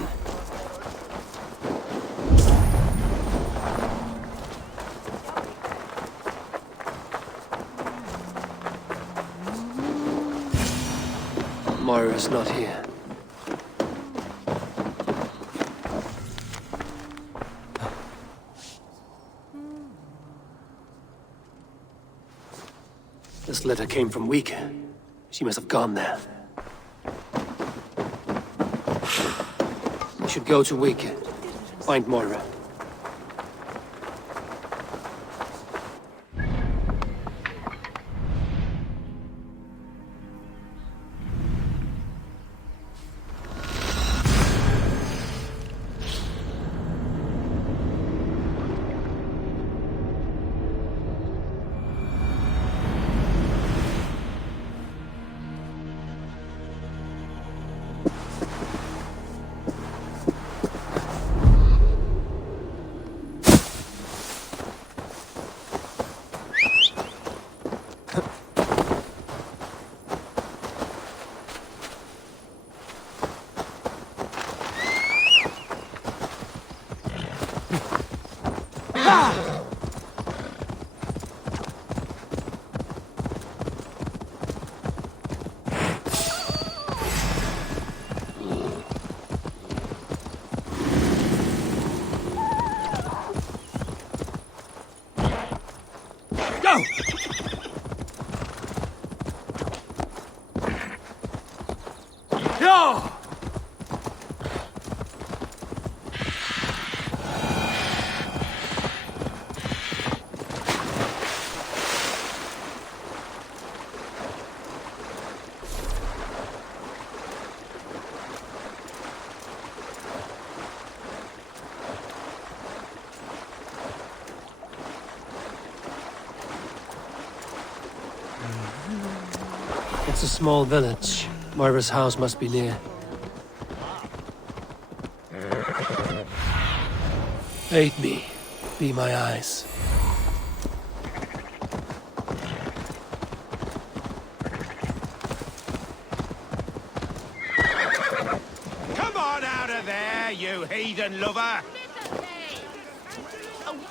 Moira's not here. This letter came from Wika. She must have gone there. We should go to Wika. Find Moira. It's a small village. Moira's house must be near. Aid me. Be my eyes. Come on out of there, you heathen lover!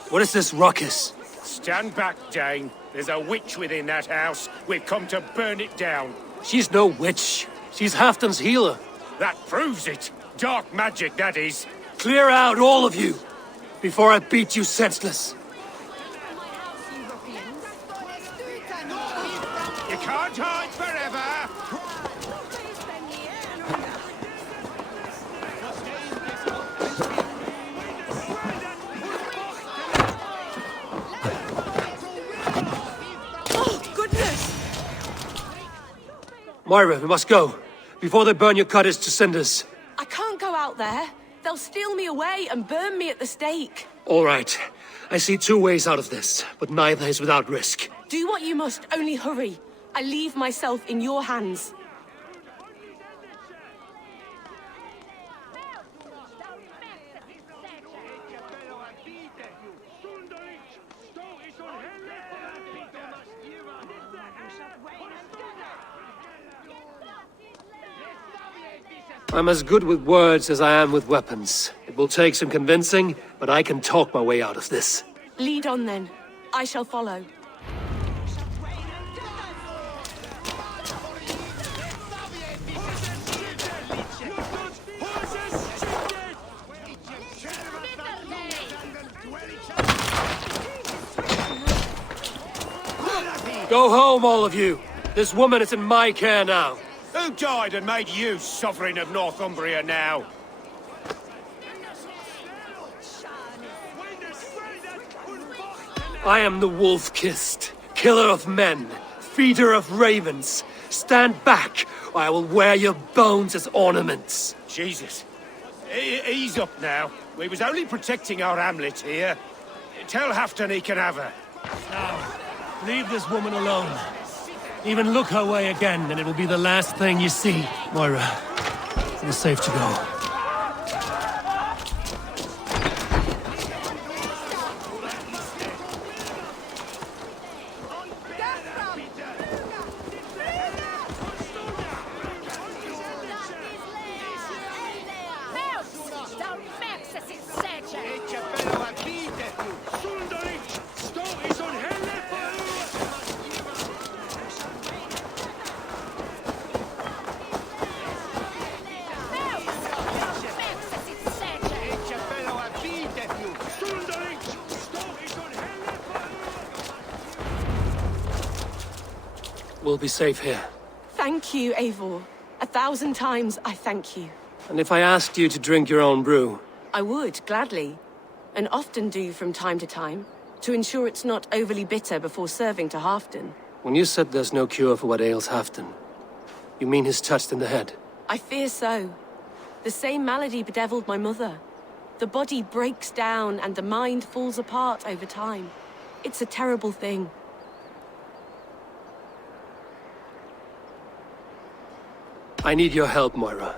What is this ruckus? Stand back, Dane. There's a witch within that house. We've come to burn it down. She's no witch. She's Halfdan's healer. That proves it. Dark magic, that is. Clear out, all of you, before I beat you senseless. You can't hide forever. Moira, we must go, before they burn your cottage to cinders. I can't go out there. They'll steal me away and burn me at the stake. All right. I see two ways out of this, but neither is without risk. Do what you must, only hurry. I leave myself in your hands. I'm as good with words as I am with weapons. It will take some convincing, but I can talk my way out of this. Lead on then. I shall follow. Go home, all of you. This woman is in my care now. Who died and made you sovereign of Northumbria now? I am the wolf-kissed, killer of men, feeder of ravens. Stand back, or I will wear your bones as ornaments. Jesus. Ease up now. We was only protecting our hamlet here. Tell Halfdan he can have her. Now, leave this woman alone. Even look her way again, and it will be the last thing you see. Moira, it is safe to go. We'll be safe here. Thank you, Eivor. 1,000 times I thank you. And if I asked you to drink your own brew? I would, gladly. And often do from time to time, to ensure it's not overly bitter before serving to Halfdan. When you said there's no cure for what ails Halfdan, you mean he's touched in the head? I fear so. The same malady bedeviled my mother. The body breaks down and the mind falls apart over time. It's a terrible thing. I need your help, Moira.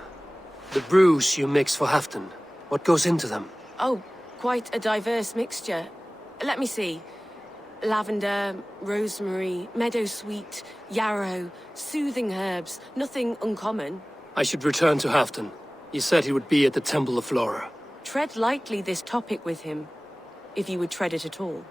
The brews you mix for Halfdan, what goes into them? Oh, quite a diverse mixture. Let me see. Lavender, rosemary, meadowsweet, yarrow, soothing herbs, nothing uncommon. I should return to Halfdan. He said he would be at the Temple of Flora. Tread lightly this topic with him, if you would tread it at all.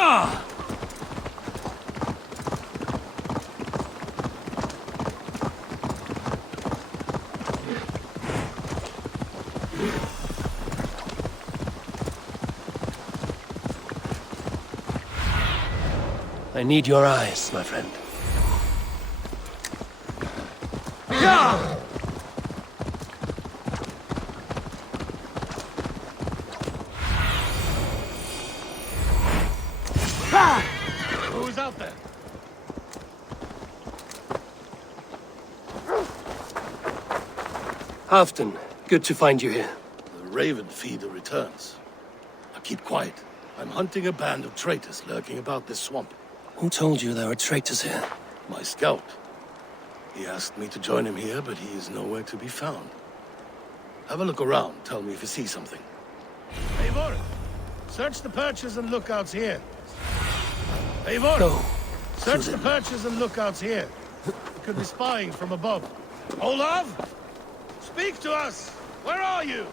Yeah! I need your eyes, my friend. Yeah! Who's out there? Halfton, good to find you here. The Raven feeder returns. Now keep quiet. I'm hunting a band of traitors lurking about this swamp. Who told you there were traitors here? My scout. He asked me to join him here, but he is nowhere to be found. Have a look around. Tell me if you see something. Eivor! Search the perches and lookouts here. Eivor! Go. Search the perches and lookouts here. It could be spying from above. Olav! Speak to us! Where are you?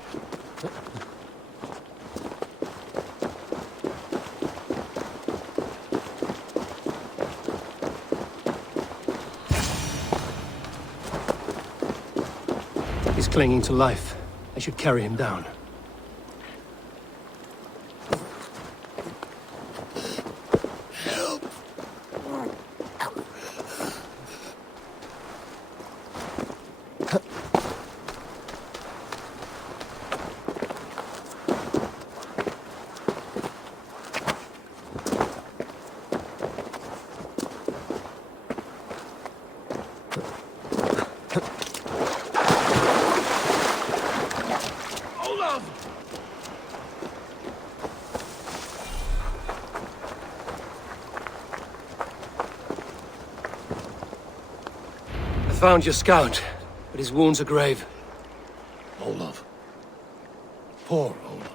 He's clinging to life. I should carry him down. I found your scout, but his wounds are grave. Olaf. Poor Olaf.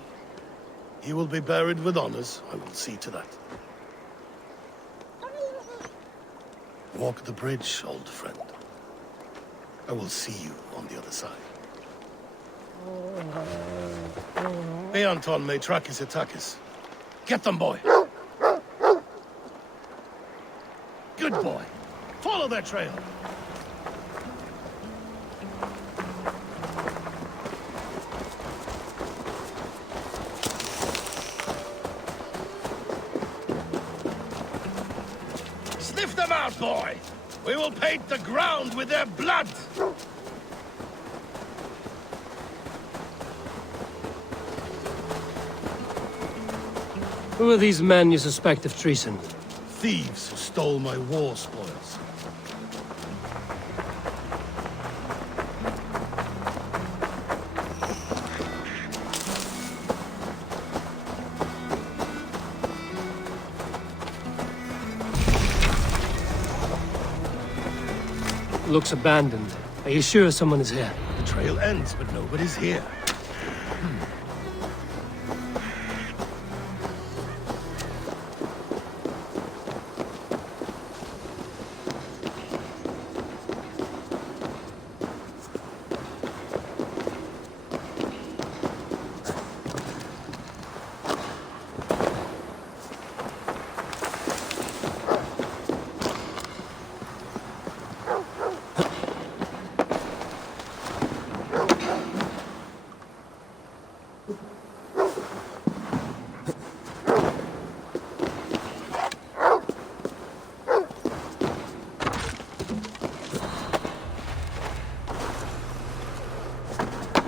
He will be buried with honors. I will see to that. Walk the bridge, old friend. I will see you on the other side. Beanton may track his attackers. Get them, boy! Good boy. Follow their trail. Sniff them out, boy! We will paint the ground with their blood! Who are these men you suspect of treason? Thieves who stole my war spoils. Looks abandoned. Are you sure someone is here? The trail ends, but nobody's here.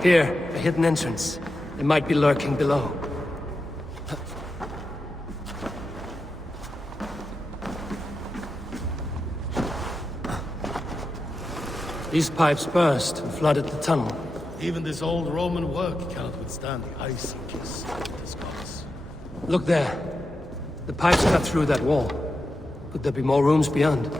Here, a hidden entrance. They might be lurking below. These pipes burst and flooded the tunnel. Even this old Roman work cannot withstand the icy kiss of this goddess. Look there. The pipes cut through that wall. Could there be more rooms beyond?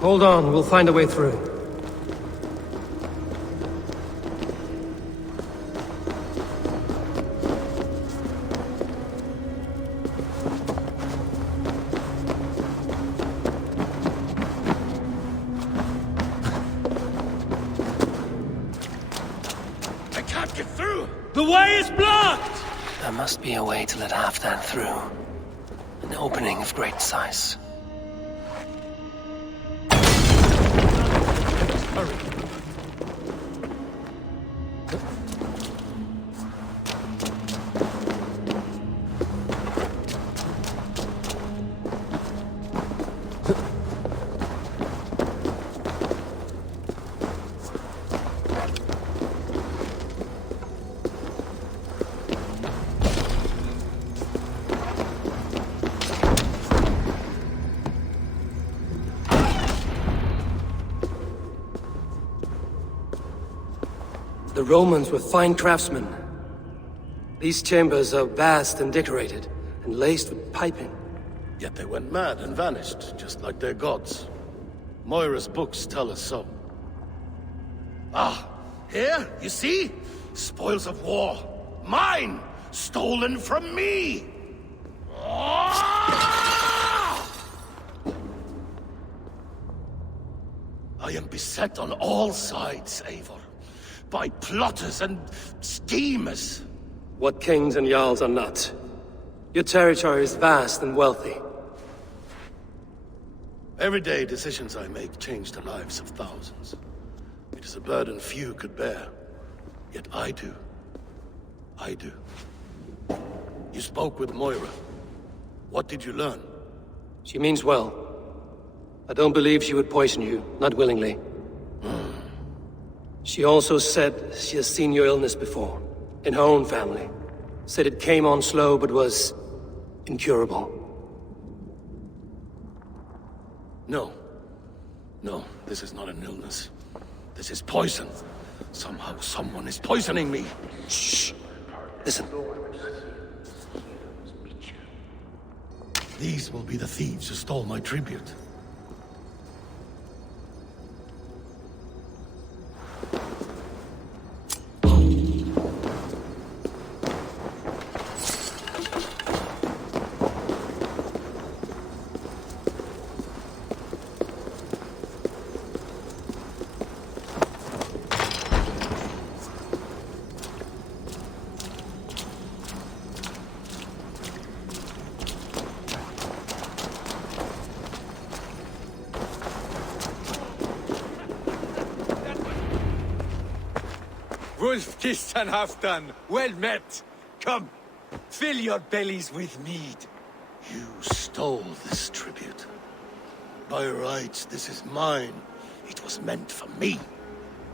Hold on, we'll find a way through. I can't get through! The way is blocked! There must be a way to let Halfdan through. An opening of great size. The Romans were fine craftsmen. These chambers are vast and decorated, and laced with piping. Yet they went mad and vanished, just like their gods. Moira's books tell us so. Ah, here, you see? Spoils of war. Mine! Stolen from me! Ah! I am beset on all sides, Eivor. By plotters and schemers. What kings and jarls are not. Your territory is vast and wealthy. Everyday decisions I make change the lives of thousands. It is a burden few could bear. Yet I do. I do. You spoke with Moira. What did you learn? She means well. I don't believe she would poison you, not willingly. She also said she has seen your illness before, in her own family. Said it came on slow, but was incurable. No. No, this is not an illness. This is poison. Somehow someone is poisoning me. Shh. Listen. These will be the thieves who stole my tribute. Wolf-kissed and Halfdan, well met. Come, fill your bellies with mead. You stole this tribute. By rights, this is mine. It was meant for me.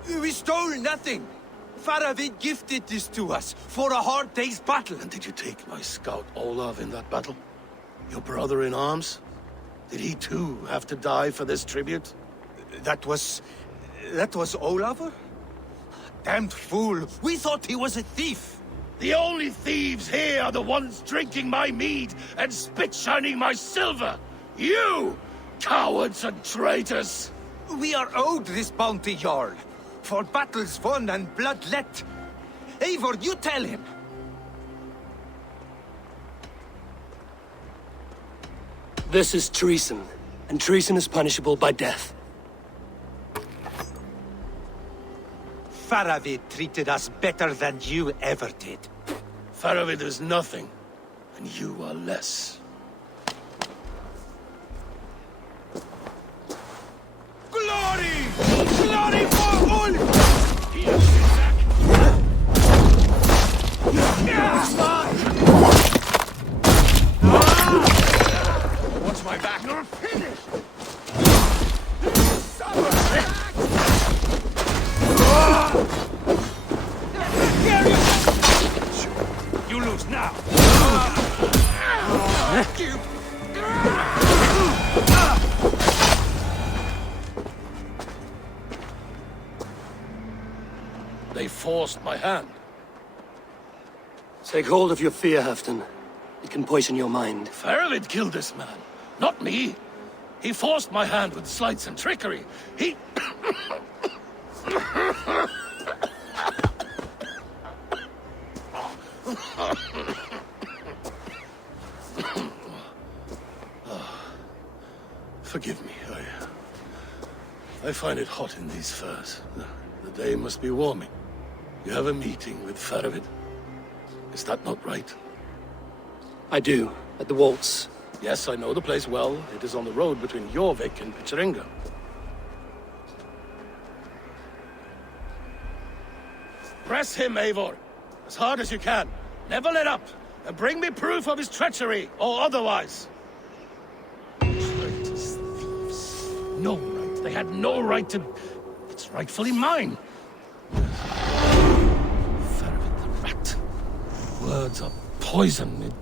We stole nothing. Faravid gifted this to us for a hard day's battle. And did you take my scout Olav in that battle? Your brother in arms? Did he too have to die for this tribute? That was Olav? Damned fool! We thought he was a thief! The only thieves here are the ones drinking my mead and spit-shining my silver! You! Cowards and traitors! We are owed this bounty, Jarl. For battles won and blood let. Eivor, you tell him! This is treason, and treason is punishable by death. Faravid treated us better than you ever did. Faravid is nothing, and you are less. Glory! Glory for Ulf! Watch my back! You're finished! You lose now! They forced my hand. Take hold of your fear, Halfdan. It can poison your mind. Faravid killed this man, not me. He forced my hand with sleights and trickery. He... Forgive me, I find it hot in these furs. The day must be warming. You have a meeting with Faravid. Is that not right? I do, at the waltz. Yes, I know the place well. It is on the road between Jorvik and Picheringa. Press him, Eivor. As hard as you can. Never let up. And bring me proof of his treachery, or otherwise. Traitors, thieves. No right. They had no right to... It's rightfully mine. Faravid the rat. Words are poison.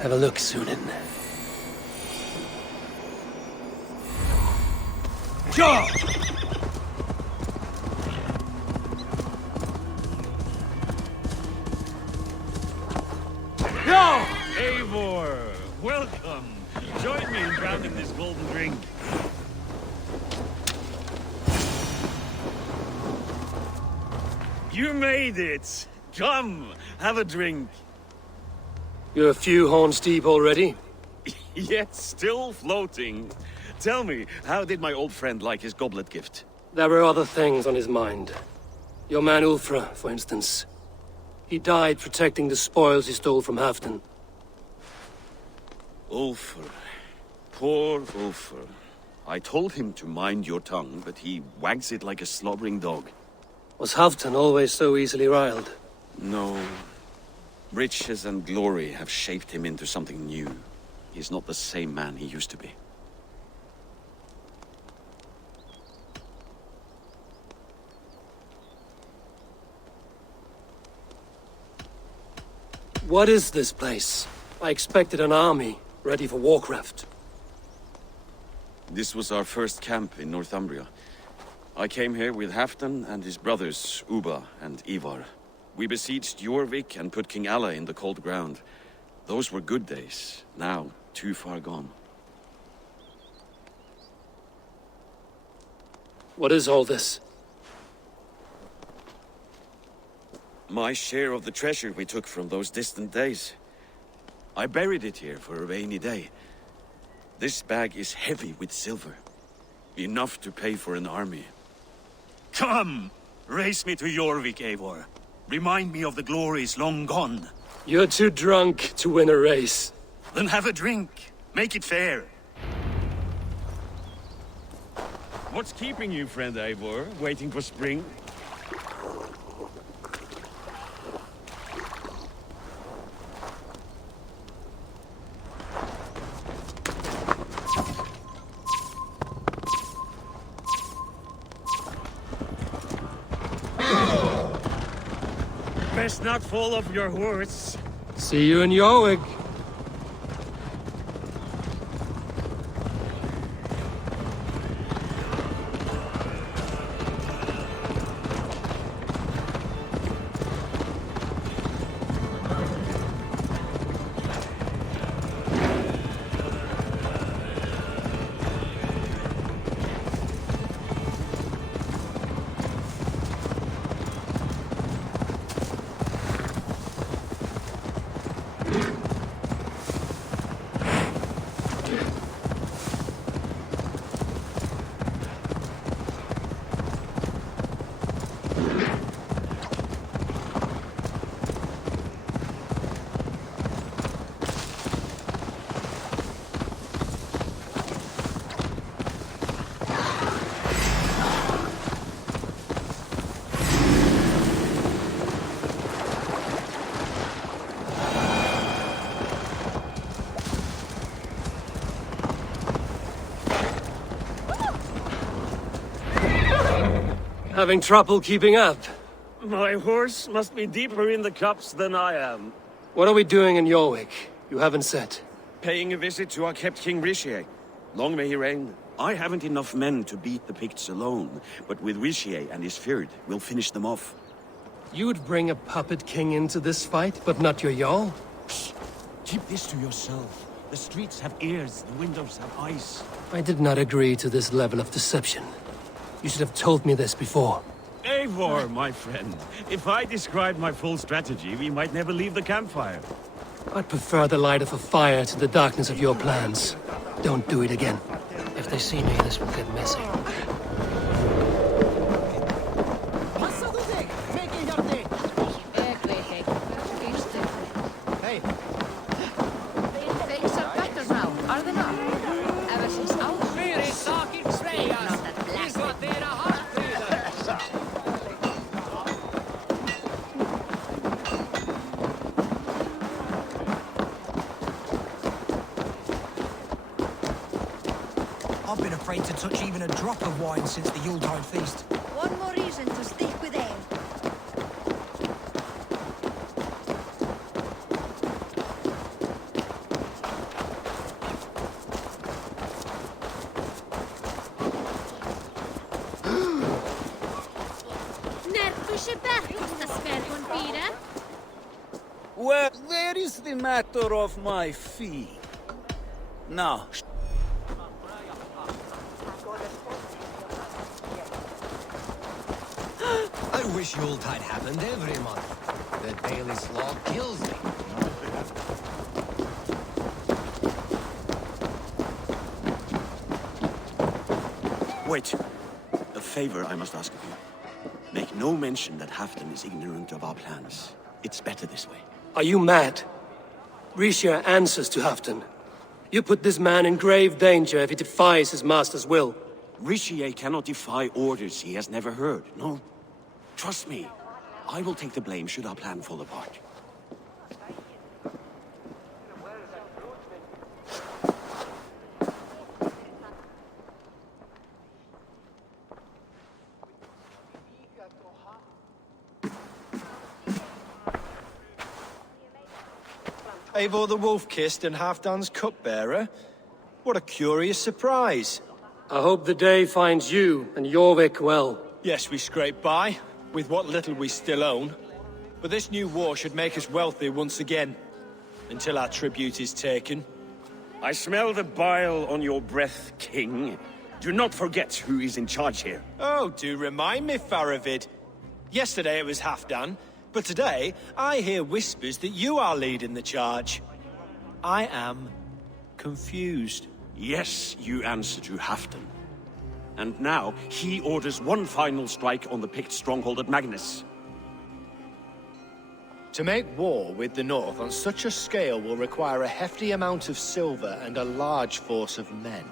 Have a look, Sunan. Ja! No! Eivor, welcome. Join me in drowning this golden drink. You made it! Come, have a drink. You're a few horns deep already? Yet still floating. Tell me, how did my old friend like his goblet gift? There were other things on his mind. Your man Ulfra, for instance. He died protecting the spoils he stole from Halfdan. Ulfr. Poor Ulfr. I told him to mind your tongue, but he wags it like a slobbering dog. Was Halfdan always so easily riled? No. Riches and glory have shaped him into something new. He's not the same man he used to be. What is this place? I expected an army, ready for warcraft. This was our first camp in Northumbria. I came here with Halfdan and his brothers, Ubba and Ivar. We besieged Jorvik and put King Alla in the cold ground. Those were good days, now too far gone. What is all this? My share of the treasure we took from those distant days. I buried it here for a rainy day. This bag is heavy with silver. Enough to pay for an army. Come! Race me to Jorvik, Eivor. Remind me of the glories long gone. You're too drunk to win a race. Then have a drink. Make it fair. What's keeping you, friend Eivor? Waiting for spring? Best not fall off your horse. See you in Jorvik. Having trouble keeping up? My horse must be deeper in the cups than I am. What are we doing in Jorvik? You haven't said. Paying a visit to our kept King Richier. Long may he reign. I haven't enough men to beat the Picts alone, but with Richier and his Fyrd, we'll finish them off. You would bring a puppet king into this fight, but not your Jarl? Keep this to yourself. The streets have ears, the windows have eyes. I did not agree to this level of deception. You should have told me this before. Eivor, my friend. If I described my full strategy, we might never leave the campfire. I'd prefer the light of a fire to the darkness of your plans. Don't do it again. If they see me, this will get messy. Hey. Things are better now, are they not? Ever since I've been afraid to touch even a drop of wine since the Yuletide feast. One more reason to stick with ale. Well, there is the matter of my fee. Now, I wish Yuletide happened every month. The daily slog kills me. Wait. A favor I must ask of you. Make no mention that Halfdan is ignorant of our plans. It's better this way. Are you mad? Richier answers to Halfdan. You put this man in grave danger if he defies his master's will. Richier cannot defy orders he has never heard, no? Trust me. I will take the blame should our plan fall apart. Eivor the Wolf-Kissed and Halfdan's cupbearer? What a curious surprise. I hope the day finds you and Jorvik well. Yes, we scrape by, with what little we still own. But this new war should make us wealthy once again. Until our tribute is taken. I smell the bile on your breath, King. Do not forget who is in charge here. Oh, do remind me, Faravid. Yesterday it was Halfdan, but today I hear whispers that you are leading the charge. I am confused. Yes, you answer to Halfdan. And now, he orders one final strike on the Pict stronghold at Magnus. To make war with the North on such a scale will require a hefty amount of silver and a large force of men.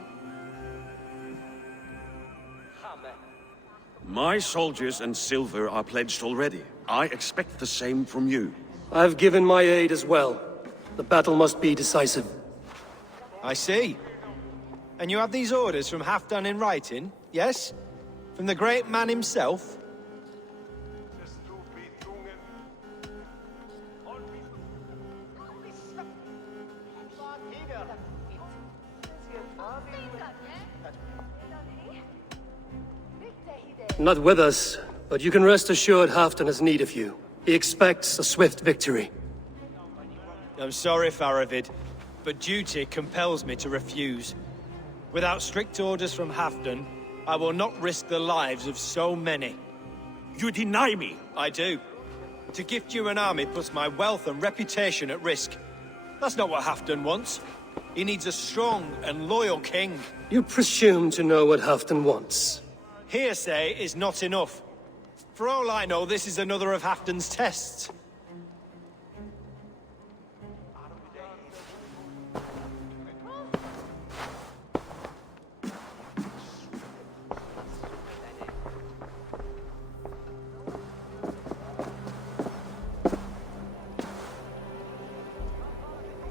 My soldiers and silver are pledged already. I expect the same from you. I've given my aid as well. The battle must be decisive. I see. And you have these orders from Halfdan in writing, yes? From the great man himself? Not with us, but you can rest assured Halfdan has need of you. He expects a swift victory. I'm sorry, Faravid, but duty compels me to refuse. Without strict orders from Halfdan, I will not risk the lives of so many. You deny me? I do. To gift you an army puts my wealth and reputation at risk. That's not what Halfdan wants. He needs a strong and loyal king. You presume to know what Halfdan wants. Hearsay is not enough. For all I know, this is another of Halfdan's tests.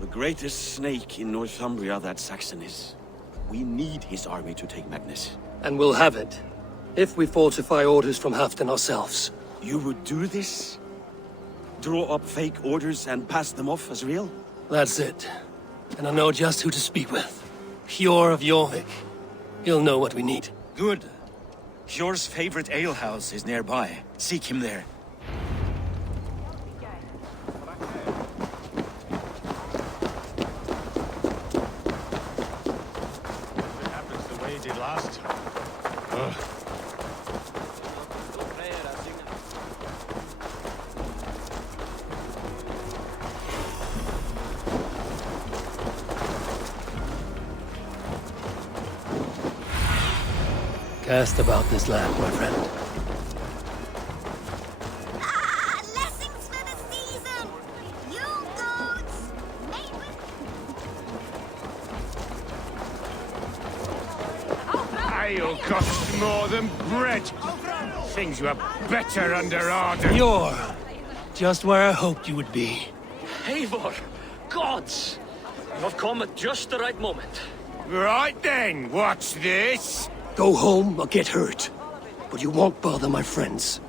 The greatest snake in Northumbria that Saxon is. We need his army to take Magnus. And we'll have it. If we falsify orders from Halfdan ourselves. You would do this? Draw up fake orders and pass them off as real? That's it. And I know just who to speak with. Hjor of Jorvik. He'll know what we need. Good. Hjor's favorite alehouse is nearby. Seek him there. It happens the way it did last time. Ugh. Cast about this land, my friend. Blessings for the season! You goats! Made with... Ale costs more than bread. Things were better under order. Hjor! Just where I hoped you would be. Eivor! Gods! You have come at just the right moment. Right then, what's this? Go home or get hurt. But you won't bother my friends.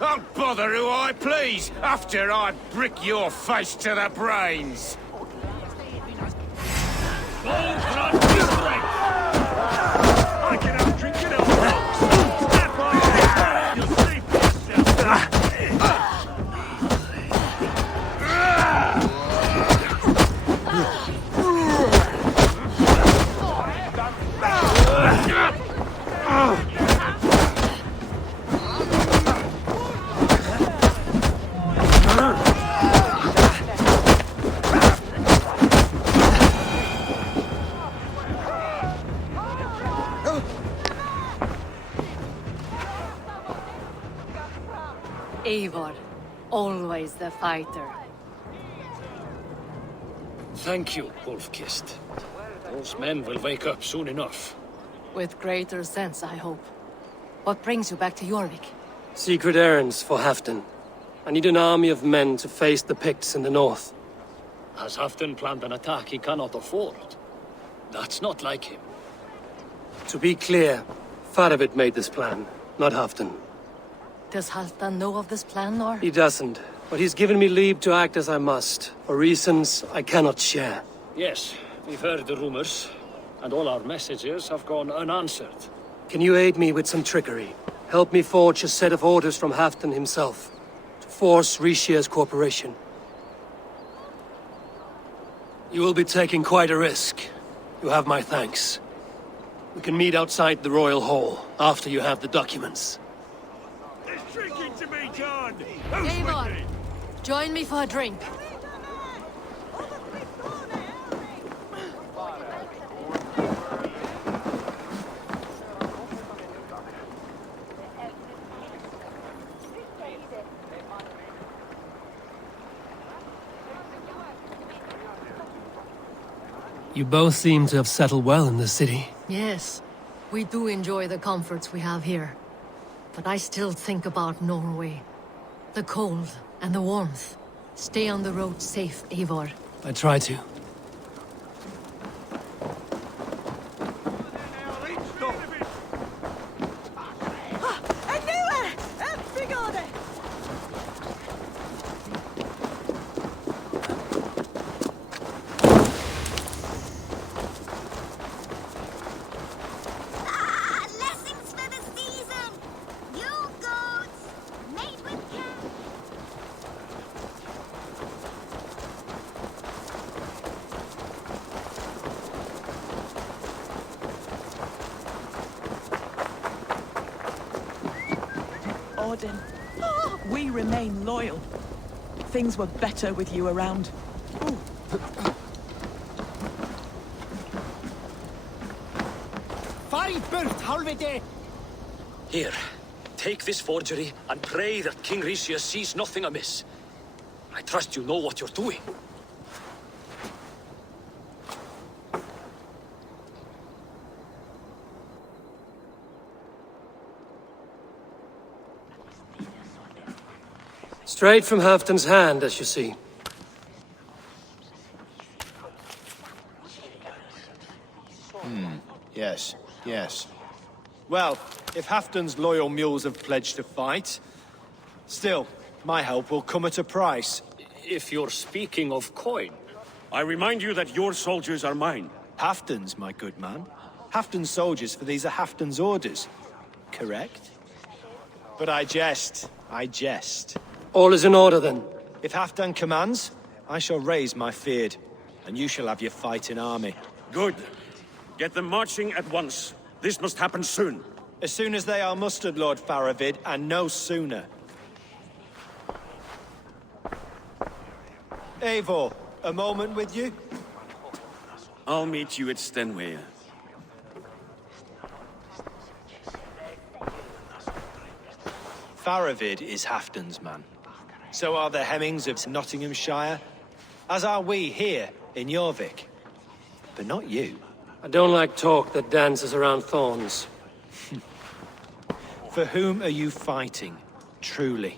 I'll bother who I please, after I brick your face to the brains. I can have drinking at once. Step on! You'll see for yourself. Eivor, always the fighter. Thank you, Wolf-Kissed. Those men will wake up soon enough. With greater sense, I hope. What brings you back to Jorvik? Secret errands for Halfdan. I need an army of men to face the Picts in the north. Has Halfdan planned an attack he cannot afford? That's not like him. To be clear, Faravid made this plan, not Halfdan. Does Halfdan know of this plan, or...? He doesn't, but he's given me leave to act as I must, for reasons I cannot share. Yes, we've heard the rumors, and all our messages have gone unanswered. Can you aid me with some trickery? Help me forge a set of orders from Halfdan himself, to force Rishia's cooperation. You will be taking quite a risk. You have my thanks. We can meet outside the Royal Hall, after you have the documents. There's drinking to be done! Eivor, join me for a drink. You both seem to have settled well in the city. Yes, we do enjoy the comforts we have here. But I still think about Norway. The cold and the warmth. Stay on the road safe, Eivor. I try to. We remain loyal. Things were better with you around. Here, take this forgery and pray that King Ricius sees nothing amiss. I trust you know what you're doing. Straight from Halfdan's hand, as you see. Yes. Well, if Halfdan's loyal mules have pledged to fight, still, my help will come at a price. If you're speaking of coin. I remind you that your soldiers are mine. Halfdan's, my good man. Halfdan's soldiers, for these are Halfdan's orders. Correct? But I jest. All is in order, then. If Halfdan commands, I shall raise my feared, and you shall have your fighting army. Good. Get them marching at once. This must happen soon. As soon as they are mustered, Lord Faravid, and no sooner. Eivor, a moment with you? I'll meet you at Stenway. Faravid is Halfdan's man. So are the Hemmings of Nottinghamshire, as are we here in Jorvik. But not you. I don't like talk that dances around thorns. For whom are you fighting, truly?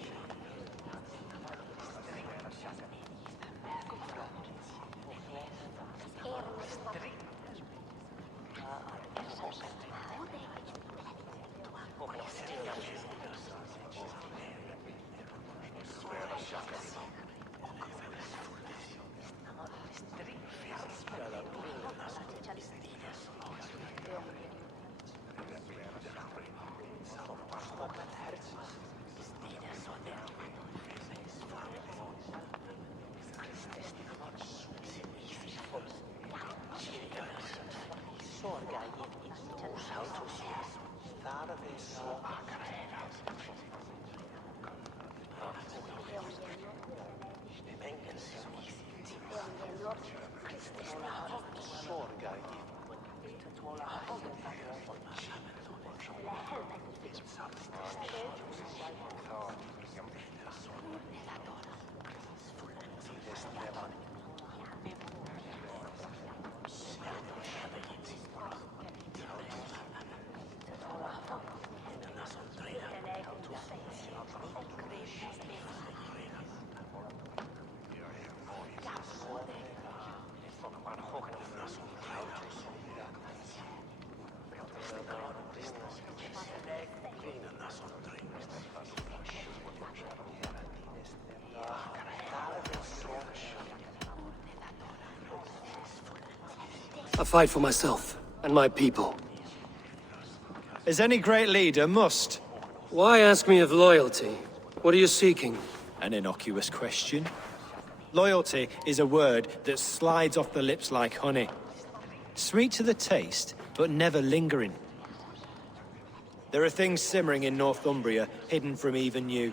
I fight for myself and my people. As any great leader must. Why ask me of loyalty? What are you seeking? An innocuous question. Loyalty is a word that slides off the lips like honey. Sweet to the taste, but never lingering. There are things simmering in Northumbria, hidden from even you.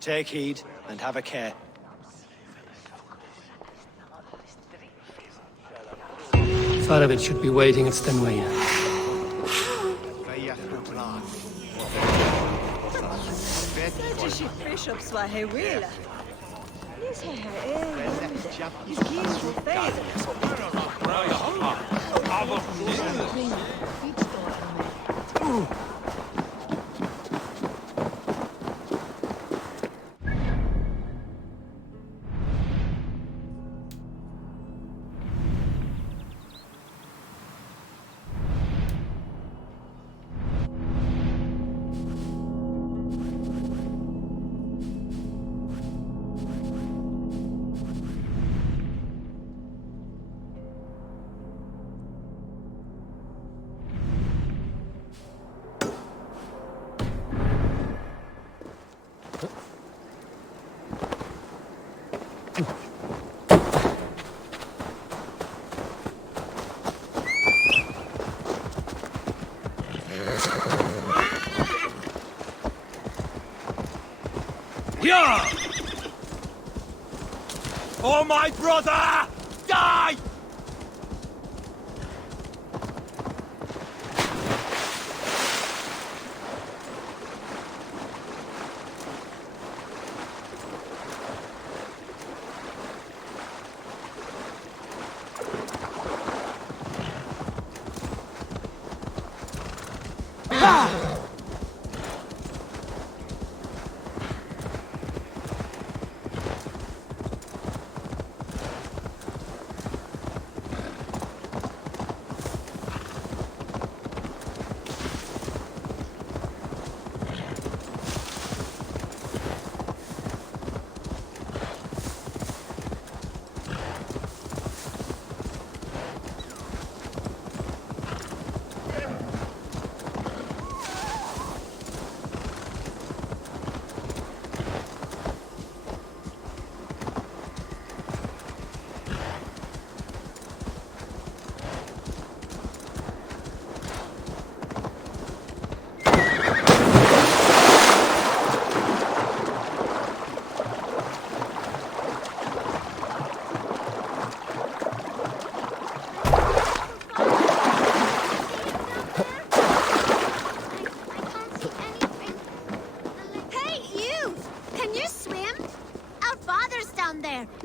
Take heed, and have a care. Faravid should be waiting at Stenway. Bishops var här willa. He's here. He's keen to faith. Yeah! Oh, my brother! Die!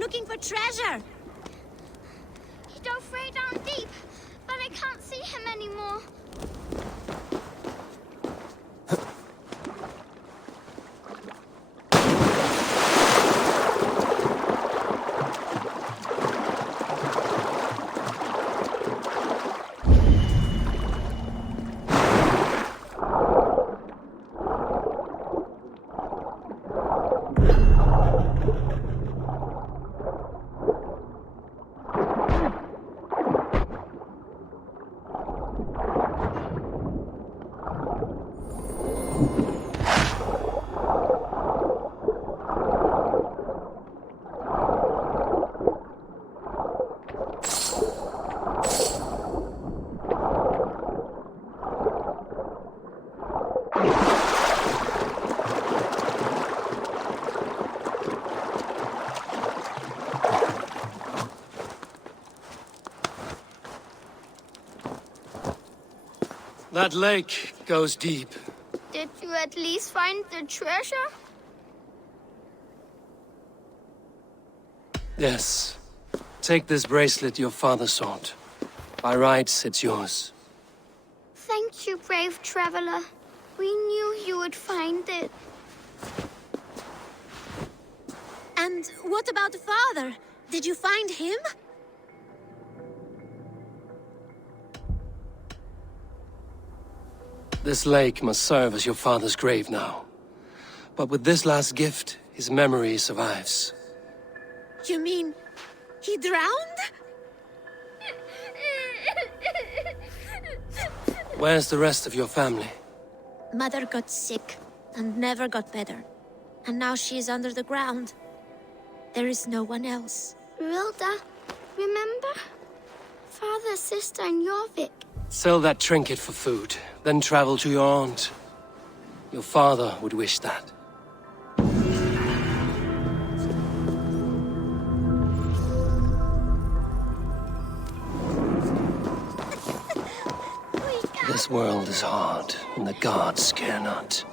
looking for treasure. He dove way down deep, but I can't see him anymore. That lake goes deep. Did you at least find the treasure? Yes. Take this bracelet your father sought. By rights, it's yours. Thank you, brave traveler. We knew you would find it. And what about father? Did you find him? This lake must serve as your father's grave now. But with this last gift, his memory survives. You mean he drowned? Where's the rest of your family? Mother got sick and never got better. And now she is under the ground. There is no one else. Rilda, remember? Father, sister, and Jorvik. Sell that trinket for food, then travel to your aunt. Your father would wish that. This world is hard, and the gods care not.